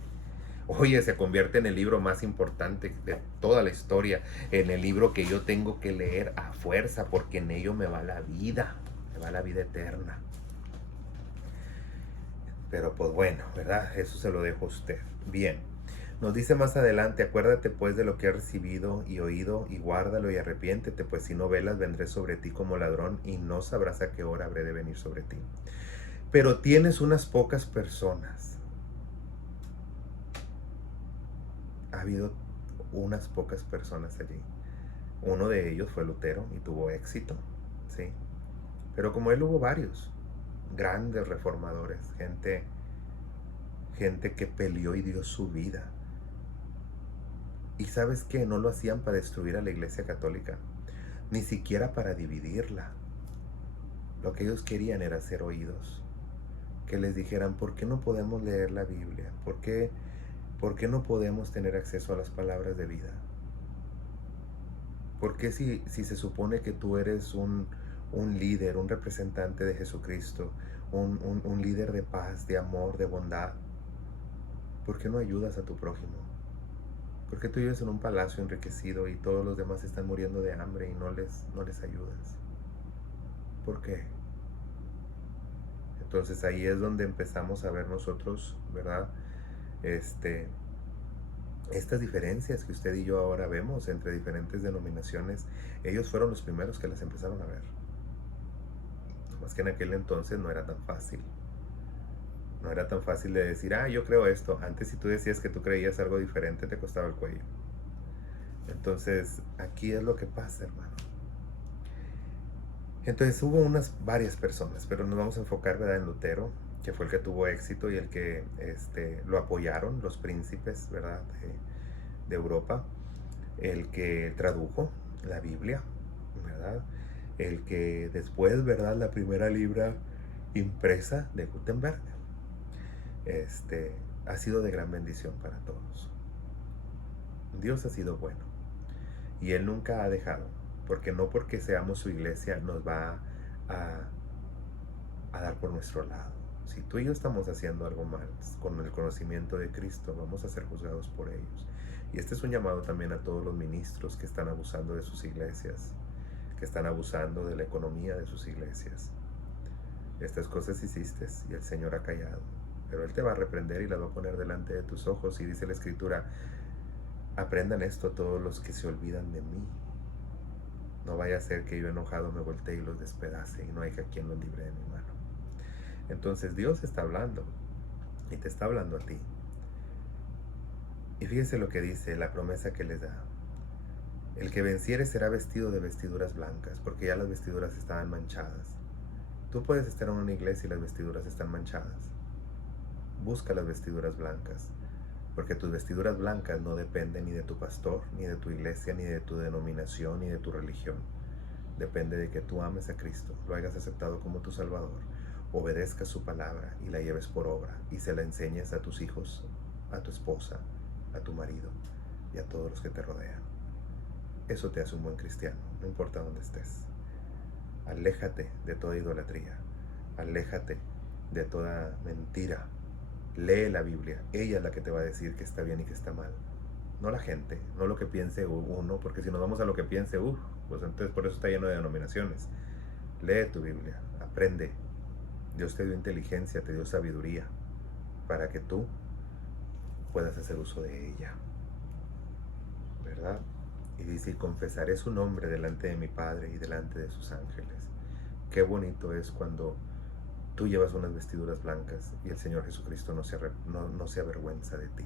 oye, se convierte en el libro más importante de toda la historia, en el libro que yo tengo que leer a fuerza, porque en ello me va la vida eterna. Pero pues bueno, ¿verdad? Eso se lo dejo a usted. Bien, nos dice más adelante, acuérdate pues de lo que has recibido y oído, y guárdalo y arrepiéntete, pues si no velas vendré sobre ti como ladrón, y no sabrás a qué hora habré de venir sobre ti. Pero tienes unas pocas personas. Ha habido unas pocas personas allí. Uno de ellos fue Lutero y tuvo éxito, ¿sí? Pero como él hubo varios grandes reformadores, gente que peleó y dio su vida. Y sabes que no lo hacían para destruir a la Iglesia Católica, ni siquiera para dividirla. Lo que ellos querían era ser oídos, que les dijeran, ¿por qué no podemos leer la Biblia? ¿Por qué no podemos tener acceso a las palabras de vida? ¿Por qué si se supone que tú eres un líder, un representante de Jesucristo, un líder de paz, de amor, de bondad, ¿por qué no ayudas a tu prójimo? ¿Por qué tú vives en un palacio enriquecido y todos los demás están muriendo de hambre y no les ayudas? ¿Por qué? Entonces ahí es donde empezamos a ver nosotros, ¿verdad? Este, estas diferencias que usted y yo ahora vemos entre diferentes denominaciones, ellos fueron los primeros que las empezaron a ver. Más que en aquel entonces no era tan fácil. No era tan fácil de decir, yo creo esto. Antes, si tú decías que tú creías algo diferente, te costaba el cuello. Entonces, aquí es lo que pasa, hermano. Entonces hubo varias personas, pero nos vamos a enfocar, ¿verdad?, en Lutero, que fue el que tuvo éxito y el que lo apoyaron los príncipes, ¿verdad?, de Europa, el que tradujo la Biblia, ¿verdad?, el que después, ¿verdad?, la primera libra impresa de Gutenberg, ha sido de gran bendición para todos. Dios ha sido bueno y Él nunca ha dejado, porque no porque seamos su iglesia nos va a dar por nuestro lado. Si tú y yo estamos haciendo algo mal con el conocimiento de Cristo, vamos a ser juzgados por ellos. Y este es un llamado también a todos los ministros que están abusando de sus iglesias, que están abusando de la economía de sus iglesias. Estas cosas hiciste y el Señor ha callado, pero Él te va a reprender y las va a poner delante de tus ojos. Y dice la Escritura, aprendan esto todos los que se olvidan de mí. No vaya a ser que yo enojado me voltee y los despedace y no haya quien los libre de mi mano. Entonces Dios está hablando y te está hablando a ti. Y fíjese lo que dice, la promesa que les da. El que venciere será vestido de vestiduras blancas, porque ya las vestiduras estaban manchadas. Tú puedes estar en una iglesia y las vestiduras están manchadas. Busca las vestiduras blancas, porque tus vestiduras blancas no dependen ni de tu pastor, ni de tu iglesia, ni de tu denominación, ni de tu religión. Depende de que tú ames a Cristo, lo hayas aceptado como tu Salvador, obedezcas su palabra y la lleves por obra y se la enseñes a tus hijos, a tu esposa, a tu marido y a todos los que te rodean. Eso te hace un buen cristiano, no importa dónde estés. Aléjate de toda idolatría, aléjate de toda mentira. Lee la Biblia, ella es la que te va a decir que está bien y que está mal. No la gente, no lo que piense uno, porque si nos vamos a lo que piense, pues entonces por eso está lleno de denominaciones. Lee tu Biblia, aprende. Dios te dio inteligencia, te dio sabiduría, para que tú puedas hacer uso de ella, ¿verdad? Y dice, y confesaré su nombre delante de mi Padre y delante de sus ángeles. Qué bonito es cuando tú llevas unas vestiduras blancas y el Señor Jesucristo no se avergüenza de ti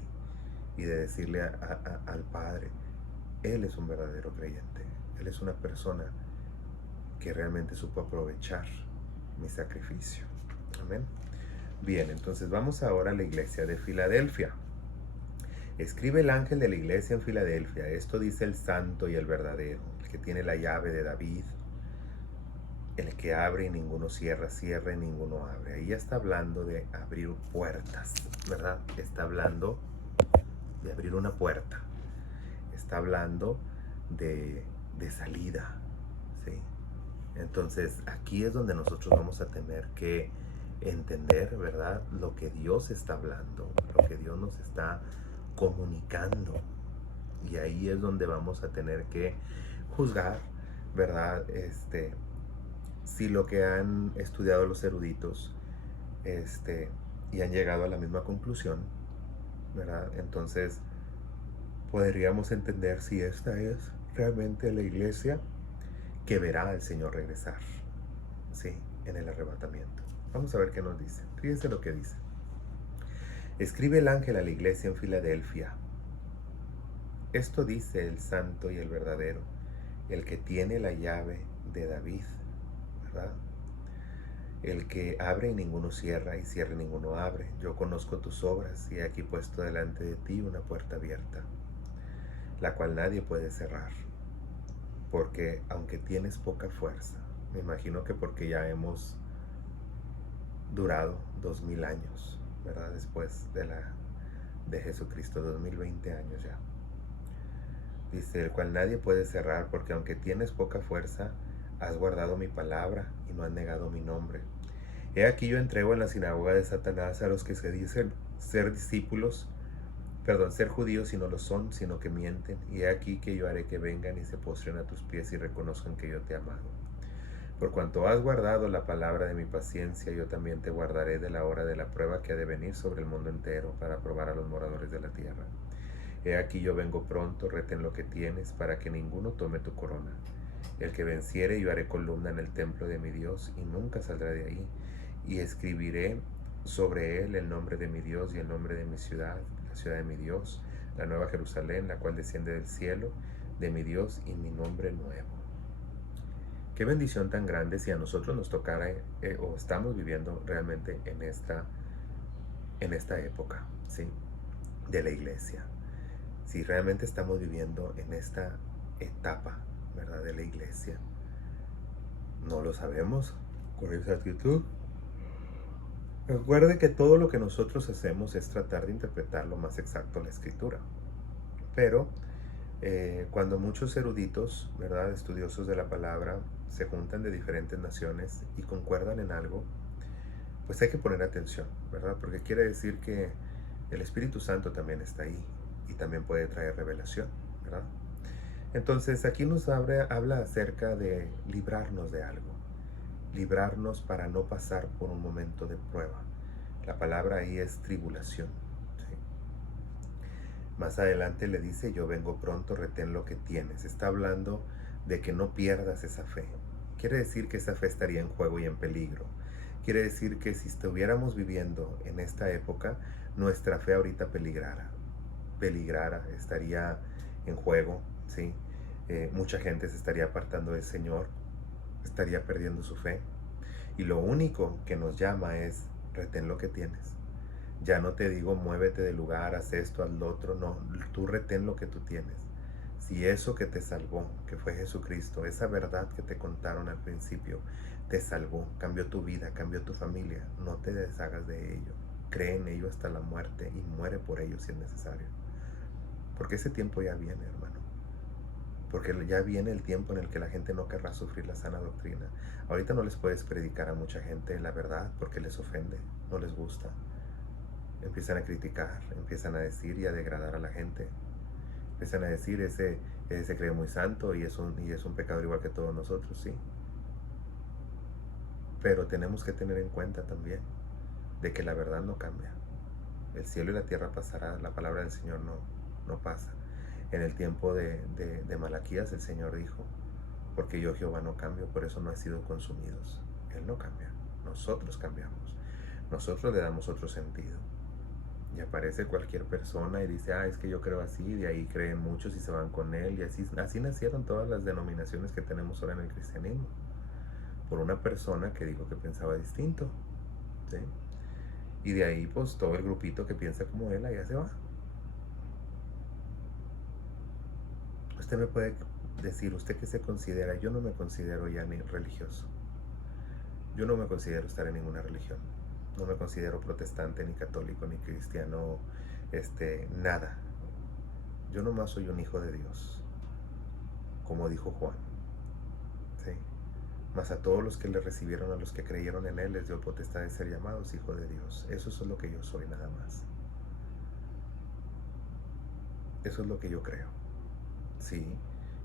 y de decirle al Padre, Él es un verdadero creyente, Él es una persona que realmente supo aprovechar mi sacrificio. Amén. Bien, entonces vamos ahora a la iglesia de Filadelfia. Escribe el ángel de la iglesia en Filadelfia, esto dice el santo y el verdadero, el que tiene la llave de David, el que abre y ninguno cierra, cierra y ninguno abre. Ahí ya está hablando de abrir puertas, ¿verdad? Está hablando de abrir una puerta. Está hablando de salida, ¿sí? Entonces aquí es donde nosotros vamos a tener que entender, ¿verdad?, lo que Dios está hablando, lo que Dios nos está comunicando. Y ahí es donde vamos a tener que juzgar, ¿verdad?, si lo que han estudiado los eruditos y han llegado a la misma conclusión, ¿verdad? Entonces podríamos entender si esta es realmente la iglesia que verá al Señor regresar, ¿sí?, en el arrebatamiento. Vamos a ver qué nos dice. Fíjense lo que dice. Escribe el ángel a la iglesia en Filadelfia. Esto dice el santo y el verdadero, el que tiene la llave de David, ¿verdad? El que abre y ninguno cierra, y cierra y ninguno abre. Yo conozco tus obras, y he aquí puesto delante de ti una puerta abierta, la cual nadie puede cerrar. Porque aunque tienes poca fuerza, me imagino que porque ya hemos durado 2000 años, ¿verdad? Después de Jesucristo, 2020 años ya. Dice, el cual nadie puede cerrar, porque aunque tienes poca fuerza, has guardado mi palabra y no has negado mi nombre. He aquí yo entrego en la sinagoga de Satanás a los que se dicen ser discípulos, perdón, ser judíos y no lo son, sino que mienten. Y he aquí que yo haré que vengan y se postren a tus pies y reconozcan que yo te he amado. Por cuanto has guardado la palabra de mi paciencia, yo también te guardaré de la hora de la prueba que ha de venir sobre el mundo entero para probar a los moradores de la tierra. He aquí yo vengo pronto, retén lo que tienes, para que ninguno tome tu corona. El que venciere, yo haré columna en el templo de mi Dios, y nunca saldrá de ahí. Y escribiré sobre él el nombre de mi Dios y el nombre de mi ciudad, la ciudad de mi Dios, la nueva Jerusalén, la cual desciende del cielo, de mi Dios, y mi nombre nuevo. Qué bendición tan grande si a nosotros nos tocara o estamos viviendo realmente en esta época, ¿sí? De la iglesia. Si realmente estamos viviendo en esta etapa, ¿verdad? De la iglesia. No lo sabemos con exactitud. Recuerde que todo lo que nosotros hacemos es tratar de interpretar lo más exacto la escritura. Pero cuando muchos eruditos, ¿verdad? Estudiosos de la palabra, se juntan de diferentes naciones y concuerdan en algo, pues hay que poner atención, ¿verdad? Porque quiere decir que el Espíritu Santo también está ahí y también puede traer revelación, ¿verdad? Entonces aquí nos habla acerca de librarnos de algo, librarnos para no pasar por un momento de prueba. La palabra ahí es tribulación. ¿Sí? Más adelante le dice, yo vengo pronto, retén lo que tienes. Está hablando de que no pierdas esa fe. Quiere decir que esa fe estaría en juego y en peligro. Quiere decir que si estuviéramos viviendo en esta época, nuestra fe ahorita peligrara, estaría en juego, ¿sí? Mucha gente se estaría apartando del Señor, estaría perdiendo su fe. Y lo único que nos llama es, retén lo que tienes. Ya no te digo, muévete del lugar, haz esto, haz lo otro. No, tú retén lo que tú tienes. Si eso que te salvó, que fue Jesucristo, esa verdad que te contaron al principio, te salvó, cambió tu vida, cambió tu familia, no te deshagas de ello. Cree en ello hasta la muerte y muere por ello si es necesario. Porque ese tiempo ya viene, hermano. Porque ya viene el tiempo en el que la gente no querrá sufrir la sana doctrina. Ahorita no les puedes predicar a mucha gente la verdad porque les ofende, no les gusta. Empiezan a criticar, empiezan a decir y a degradar a la gente. Empiezan a decir, ese se cree muy santo y es un pecador igual que todos nosotros, sí. Pero tenemos que tener en cuenta también de que la verdad no cambia. El cielo y la tierra pasará, la palabra del Señor no pasa. En el tiempo de Malaquías el Señor dijo, porque yo Jehová no cambio, por eso no he sido consumidos. Él no cambia, nosotros cambiamos. Nosotros le damos otro sentido. Y aparece cualquier persona y dice, es que yo creo así, y de ahí creen muchos y se van con él. Y así nacieron todas las denominaciones que tenemos ahora en el cristianismo. Por una persona que dijo que pensaba distinto. ¿Sí? Y de ahí pues todo el grupito que piensa como él, allá se va. Usted me puede decir, ¿usted qué se considera? Yo no me considero ya ni religioso. Yo no me considero estar en ninguna religión. No me considero protestante, ni católico, ni cristiano, nada. Yo nomás soy un hijo de Dios, como dijo Juan. ¿Sí? Mas a todos los que le recibieron, a los que creyeron en él, les dio potestad de ser llamados hijo de Dios. Eso es lo que yo soy, nada más. Eso es lo que yo creo. Sí,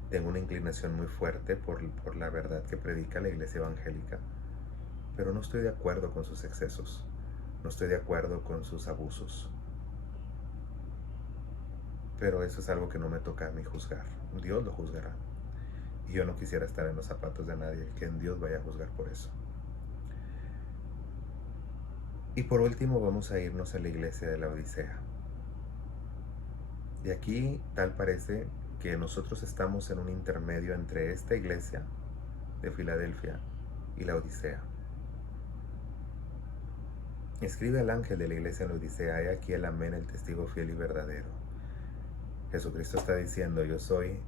tengo una inclinación muy fuerte por la verdad que predica la iglesia evangélica, pero no estoy de acuerdo con sus excesos, no estoy de acuerdo con sus abusos. Pero eso es algo que no me toca a mí juzgar, Dios lo juzgará. Y yo no quisiera estar en los zapatos de nadie, que en Dios vaya a juzgar por eso. Y por último vamos a irnos a la iglesia de la Odisea. Y aquí tal parece que nosotros estamos en un intermedio entre esta iglesia de Filadelfia y la Odisea. Escribe al ángel de la iglesia en la Odisea, he aquí el amén, el testigo fiel y verdadero. Jesucristo está diciendo, yo soy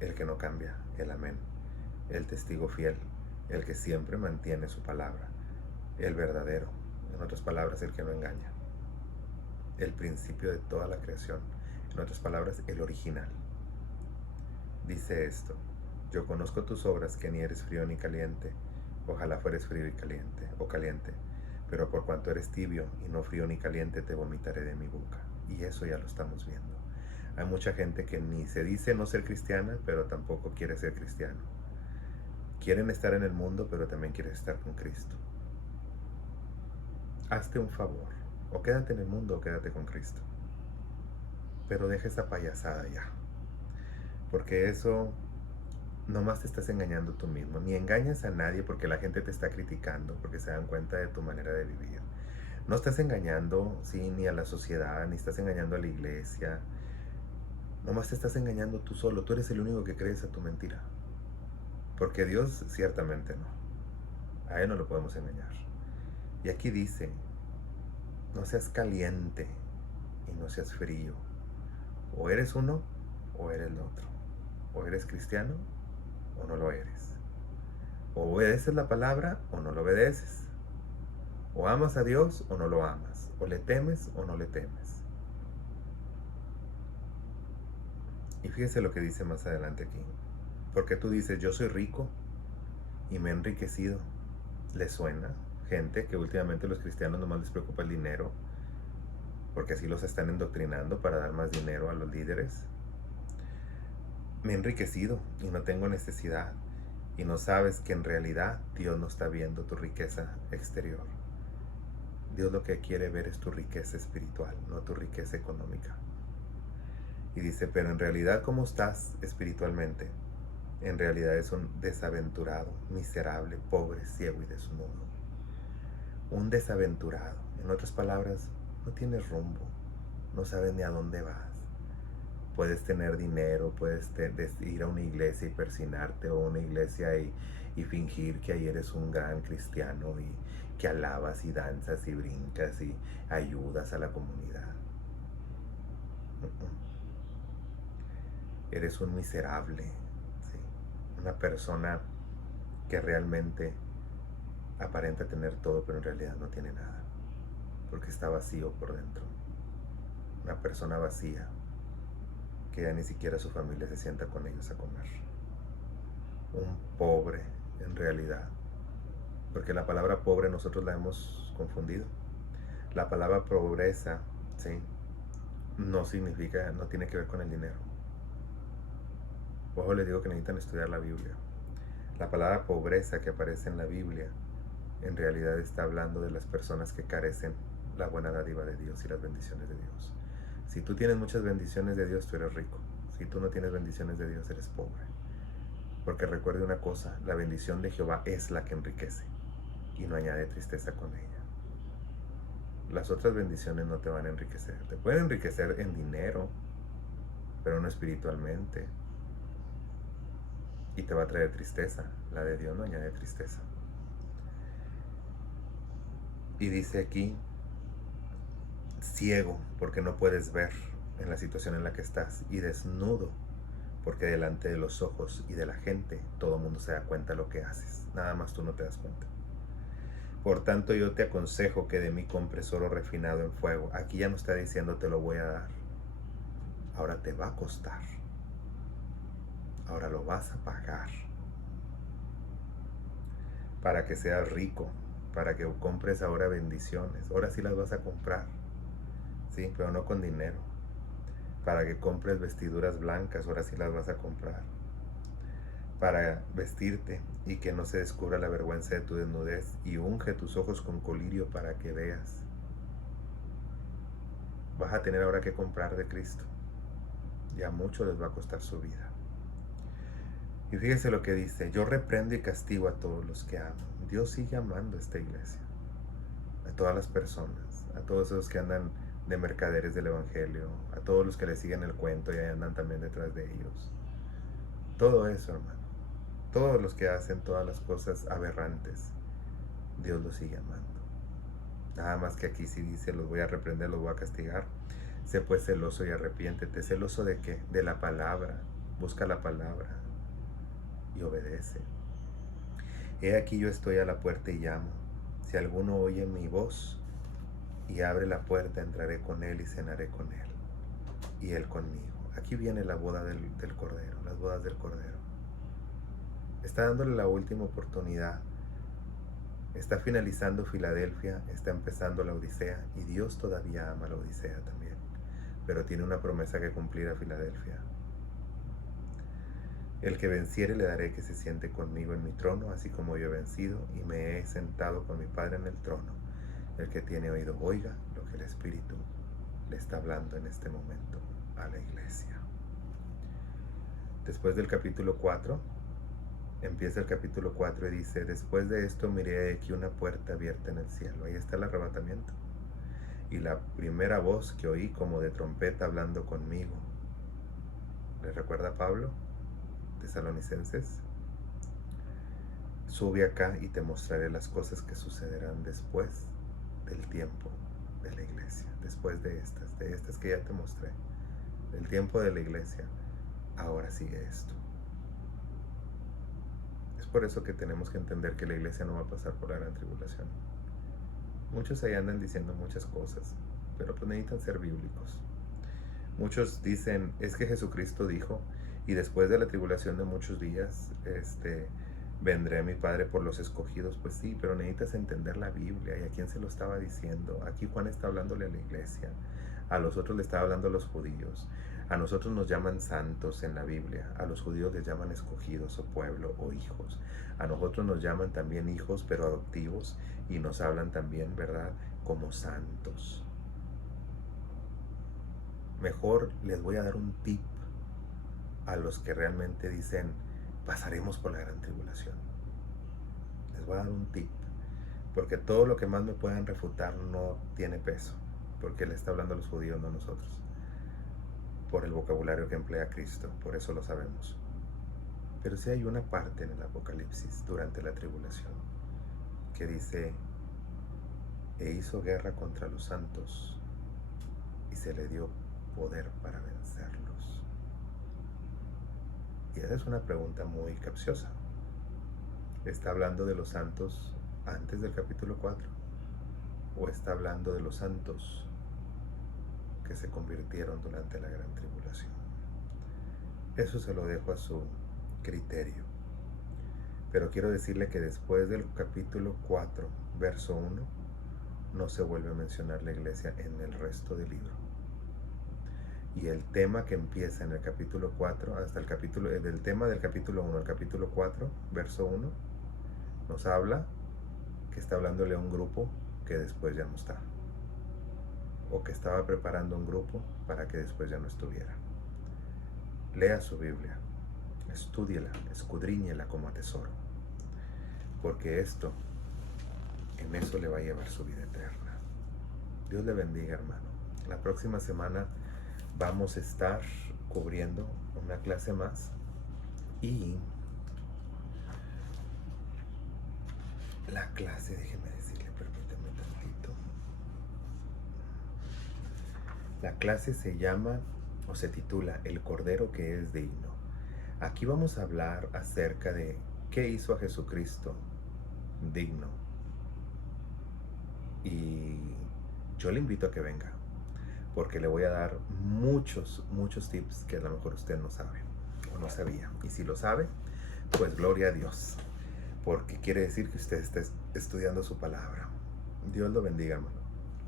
el que no cambia, el amén, el testigo fiel, el que siempre mantiene su palabra, el verdadero, en otras palabras, el que no engaña, el principio de toda la creación, en otras palabras, el original. Dice esto, yo conozco tus obras, que ni eres frío ni caliente, ojalá fueres frío y caliente, o caliente, pero por cuanto eres tibio y no frío ni caliente, te vomitaré de mi boca. Y eso ya lo estamos viendo. Hay mucha gente que ni se dice no ser cristiana, pero tampoco quiere ser cristiano. Quieren estar en el mundo, pero también quieren estar con Cristo. Hazte un favor. O quédate en el mundo o quédate con Cristo. Pero deja esa payasada ya. Porque eso nomás te estás engañando tú mismo. Ni engañas a nadie porque la gente te está criticando, porque se dan cuenta de tu manera de vivir. No estás engañando, sí, ni a la sociedad, ni estás engañando a la iglesia. Nomás te estás engañando tú solo. Tú eres el único que crees a tu mentira. Porque Dios ciertamente no. A Él no lo podemos engañar. Y aquí dice, no seas caliente y no seas frío. O eres uno o eres el otro. O eres cristiano o no lo eres. O obedeces la palabra o no lo obedeces. O amas a Dios o no lo amas. O le temes o no le temes. Y fíjese lo que dice más adelante aquí. Porque tú dices, yo soy rico y me he enriquecido. ¿Le suena? Gente que últimamente los cristianos nomás les preocupa el dinero, porque así los están endoctrinando para dar más dinero a los líderes. Me he enriquecido y no tengo necesidad. Y no sabes que en realidad Dios no está viendo tu riqueza exterior. Dios lo que quiere ver es tu riqueza espiritual, no tu riqueza económica. Y dice, pero en realidad, ¿cómo estás espiritualmente? En realidad es un desaventurado, miserable, pobre, ciego y desnudo. Un desaventurado. En otras palabras, no tienes rumbo, no sabes ni a dónde vas. Puedes tener dinero, puedes ir a una iglesia y persinarte, o a una iglesia y fingir que ahí eres un gran cristiano y que alabas y danzas y brincas y ayudas a la comunidad. Eres un miserable, ¿sí? Una persona que realmente aparenta tener todo, pero en realidad no tiene nada, porque está vacío por dentro. Una persona vacía, que ya ni siquiera su familia se sienta con ellos a comer. Un pobre, en realidad, porque la palabra pobre nosotros la hemos confundido. La palabra pobreza, ¿sí?, no significa, no tiene que ver con el dinero. Ojo, les digo que necesitan estudiar la Biblia. La palabra pobreza que aparece en la Biblia en realidad está hablando de las personas que carecen la buena dádiva de Dios y las bendiciones de Dios. Si tú tienes muchas bendiciones de Dios, tú eres rico. Si tú no tienes bendiciones de Dios, eres pobre. Porque recuerde una cosa, la bendición de Jehová es la que enriquece y no añade tristeza con ella. Las otras bendiciones no te van a enriquecer. Te pueden enriquecer en dinero, pero no espiritualmente. Y te va a traer tristeza. La de Dios no añade tristeza. Y dice aquí, ciego porque no puedes ver en la situación en la que estás, y desnudo porque delante de los ojos y de la gente todo el mundo se da cuenta de lo que haces, nada más tú no te das cuenta. Por tanto yo te aconsejo que de mí compres oro refinado en fuego. Aquí ya no está diciendo te lo voy a dar, ahora te va a costar, ahora lo vas a pagar, para que seas rico, para que compres ahora bendiciones. Ahora sí las vas a comprar, sí, pero no con dinero. Para que compres vestiduras blancas, ahora sí las vas a comprar. Para vestirte y que no se descubra la vergüenza de tu desnudez, y unge tus ojos con colirio para que veas. Vas a tener ahora que comprar de Cristo. Ya mucho les va a costar su vida. Y fíjese lo que dice, yo reprendo y castigo a todos los que amo. Dios sigue amando a esta iglesia, a todas las personas, a todos esos que andan de mercaderes del evangelio, a todos los que le siguen el cuento y andan también detrás de ellos. Todo eso, hermano, todos los que hacen todas las cosas aberrantes, Dios los sigue amando. Nada más que aquí sí dice, los voy a reprender, los voy a castigar. Sé pues celoso y arrepiéntete. ¿Celoso de qué? De la palabra. Busca la palabra y obedece. He aquí yo estoy a la puerta y llamo. Si alguno oye mi voz y abre la puerta, entraré con él y cenaré con él, y él conmigo. Aquí viene la boda del Cordero, las bodas del Cordero. Está dándole la última oportunidad. Está finalizando Filadelfia, está empezando la Odisea, y Dios todavía ama la Odisea también. pero tiene una promesa que cumplir a Filadelfia. El que venciere le daré que se siente conmigo en mi trono, así como yo he vencido y me he sentado con mi Padre en el trono. El que tiene oído oiga lo que el Espíritu le está hablando en este momento a la iglesia. Después del capítulo 4, empieza el capítulo 4 y dice: después de esto miré aquí una puerta abierta en el cielo. Ahí está el arrebatamiento. Y la primera voz que oí como de trompeta hablando conmigo. ¿Le recuerda a Pablo? Tesalonicenses. Sube acá y te mostraré las cosas que sucederán después del tiempo de la iglesia. Después de estas que ya te mostré. Del tiempo de la iglesia. Ahora sigue esto. Es por eso que tenemos que entender que la iglesia no va a pasar por la gran tribulación. Muchos ahí andan diciendo muchas cosas, pero pues necesitan ser bíblicos. Muchos dicen, es que Jesucristo dijo, y después de la tribulación de muchos días, vendré a mi Padre por los escogidos. Pues sí, pero necesitas entender la Biblia y a quién se lo estaba diciendo. Aquí Juan está hablándole a la iglesia, a los otros le estaba hablando a los judíos. A nosotros nos llaman santos en la Biblia, a los judíos les llaman escogidos o pueblo o hijos. A nosotros nos llaman también hijos, pero adoptivos, y nos hablan también, ¿verdad?, como santos. Mejor les voy a dar un tip a los que realmente dicen, pasaremos por la gran tribulación. Les voy a dar un tip, porque todo lo que más me puedan refutar no tiene peso, porque le está hablando a los judíos, no a nosotros. Por el vocabulario que emplea Cristo, por eso lo sabemos. Pero sí hay una parte en el Apocalipsis durante la tribulación que dice: e hizo guerra contra los santos y se le dio poder para vencerlos. Y esa es una pregunta muy capciosa. ¿Está hablando de los santos antes del capítulo 4? ¿O está hablando de los santos que se convirtieron durante la gran tribulación? Eso se lo dejo a su criterio. Pero quiero decirle que después del capítulo 4, verso 1, no se vuelve a mencionar la iglesia en el resto del libro. Y el tema que empieza en el capítulo 4, hasta el capítulo, del tema del capítulo 1 al capítulo 4, verso 1, nos habla que está hablándole a un grupo que después ya no está. O que estaba preparando un grupo para que después ya no estuviera. Lea su Biblia, estúdiela, escudriñela como a tesoro, porque esto, en eso le va a llevar su vida eterna. Dios le bendiga, hermano. La próxima semana vamos a estar cubriendo una clase más y la clase, déjeme decirle, permítame tantito. La clase se llama o se titula El Cordero que es digno. Aquí vamos a hablar acerca de qué hizo a Jesucristo digno. Y yo le invito a que venga, porque le voy a dar muchos tips que a lo mejor usted no sabe o no sabía. Y si lo sabe, pues gloria a Dios, porque quiere decir que usted está estudiando su palabra. Dios lo bendiga, hermano.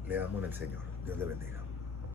Le amo en el Señor. Dios le bendiga.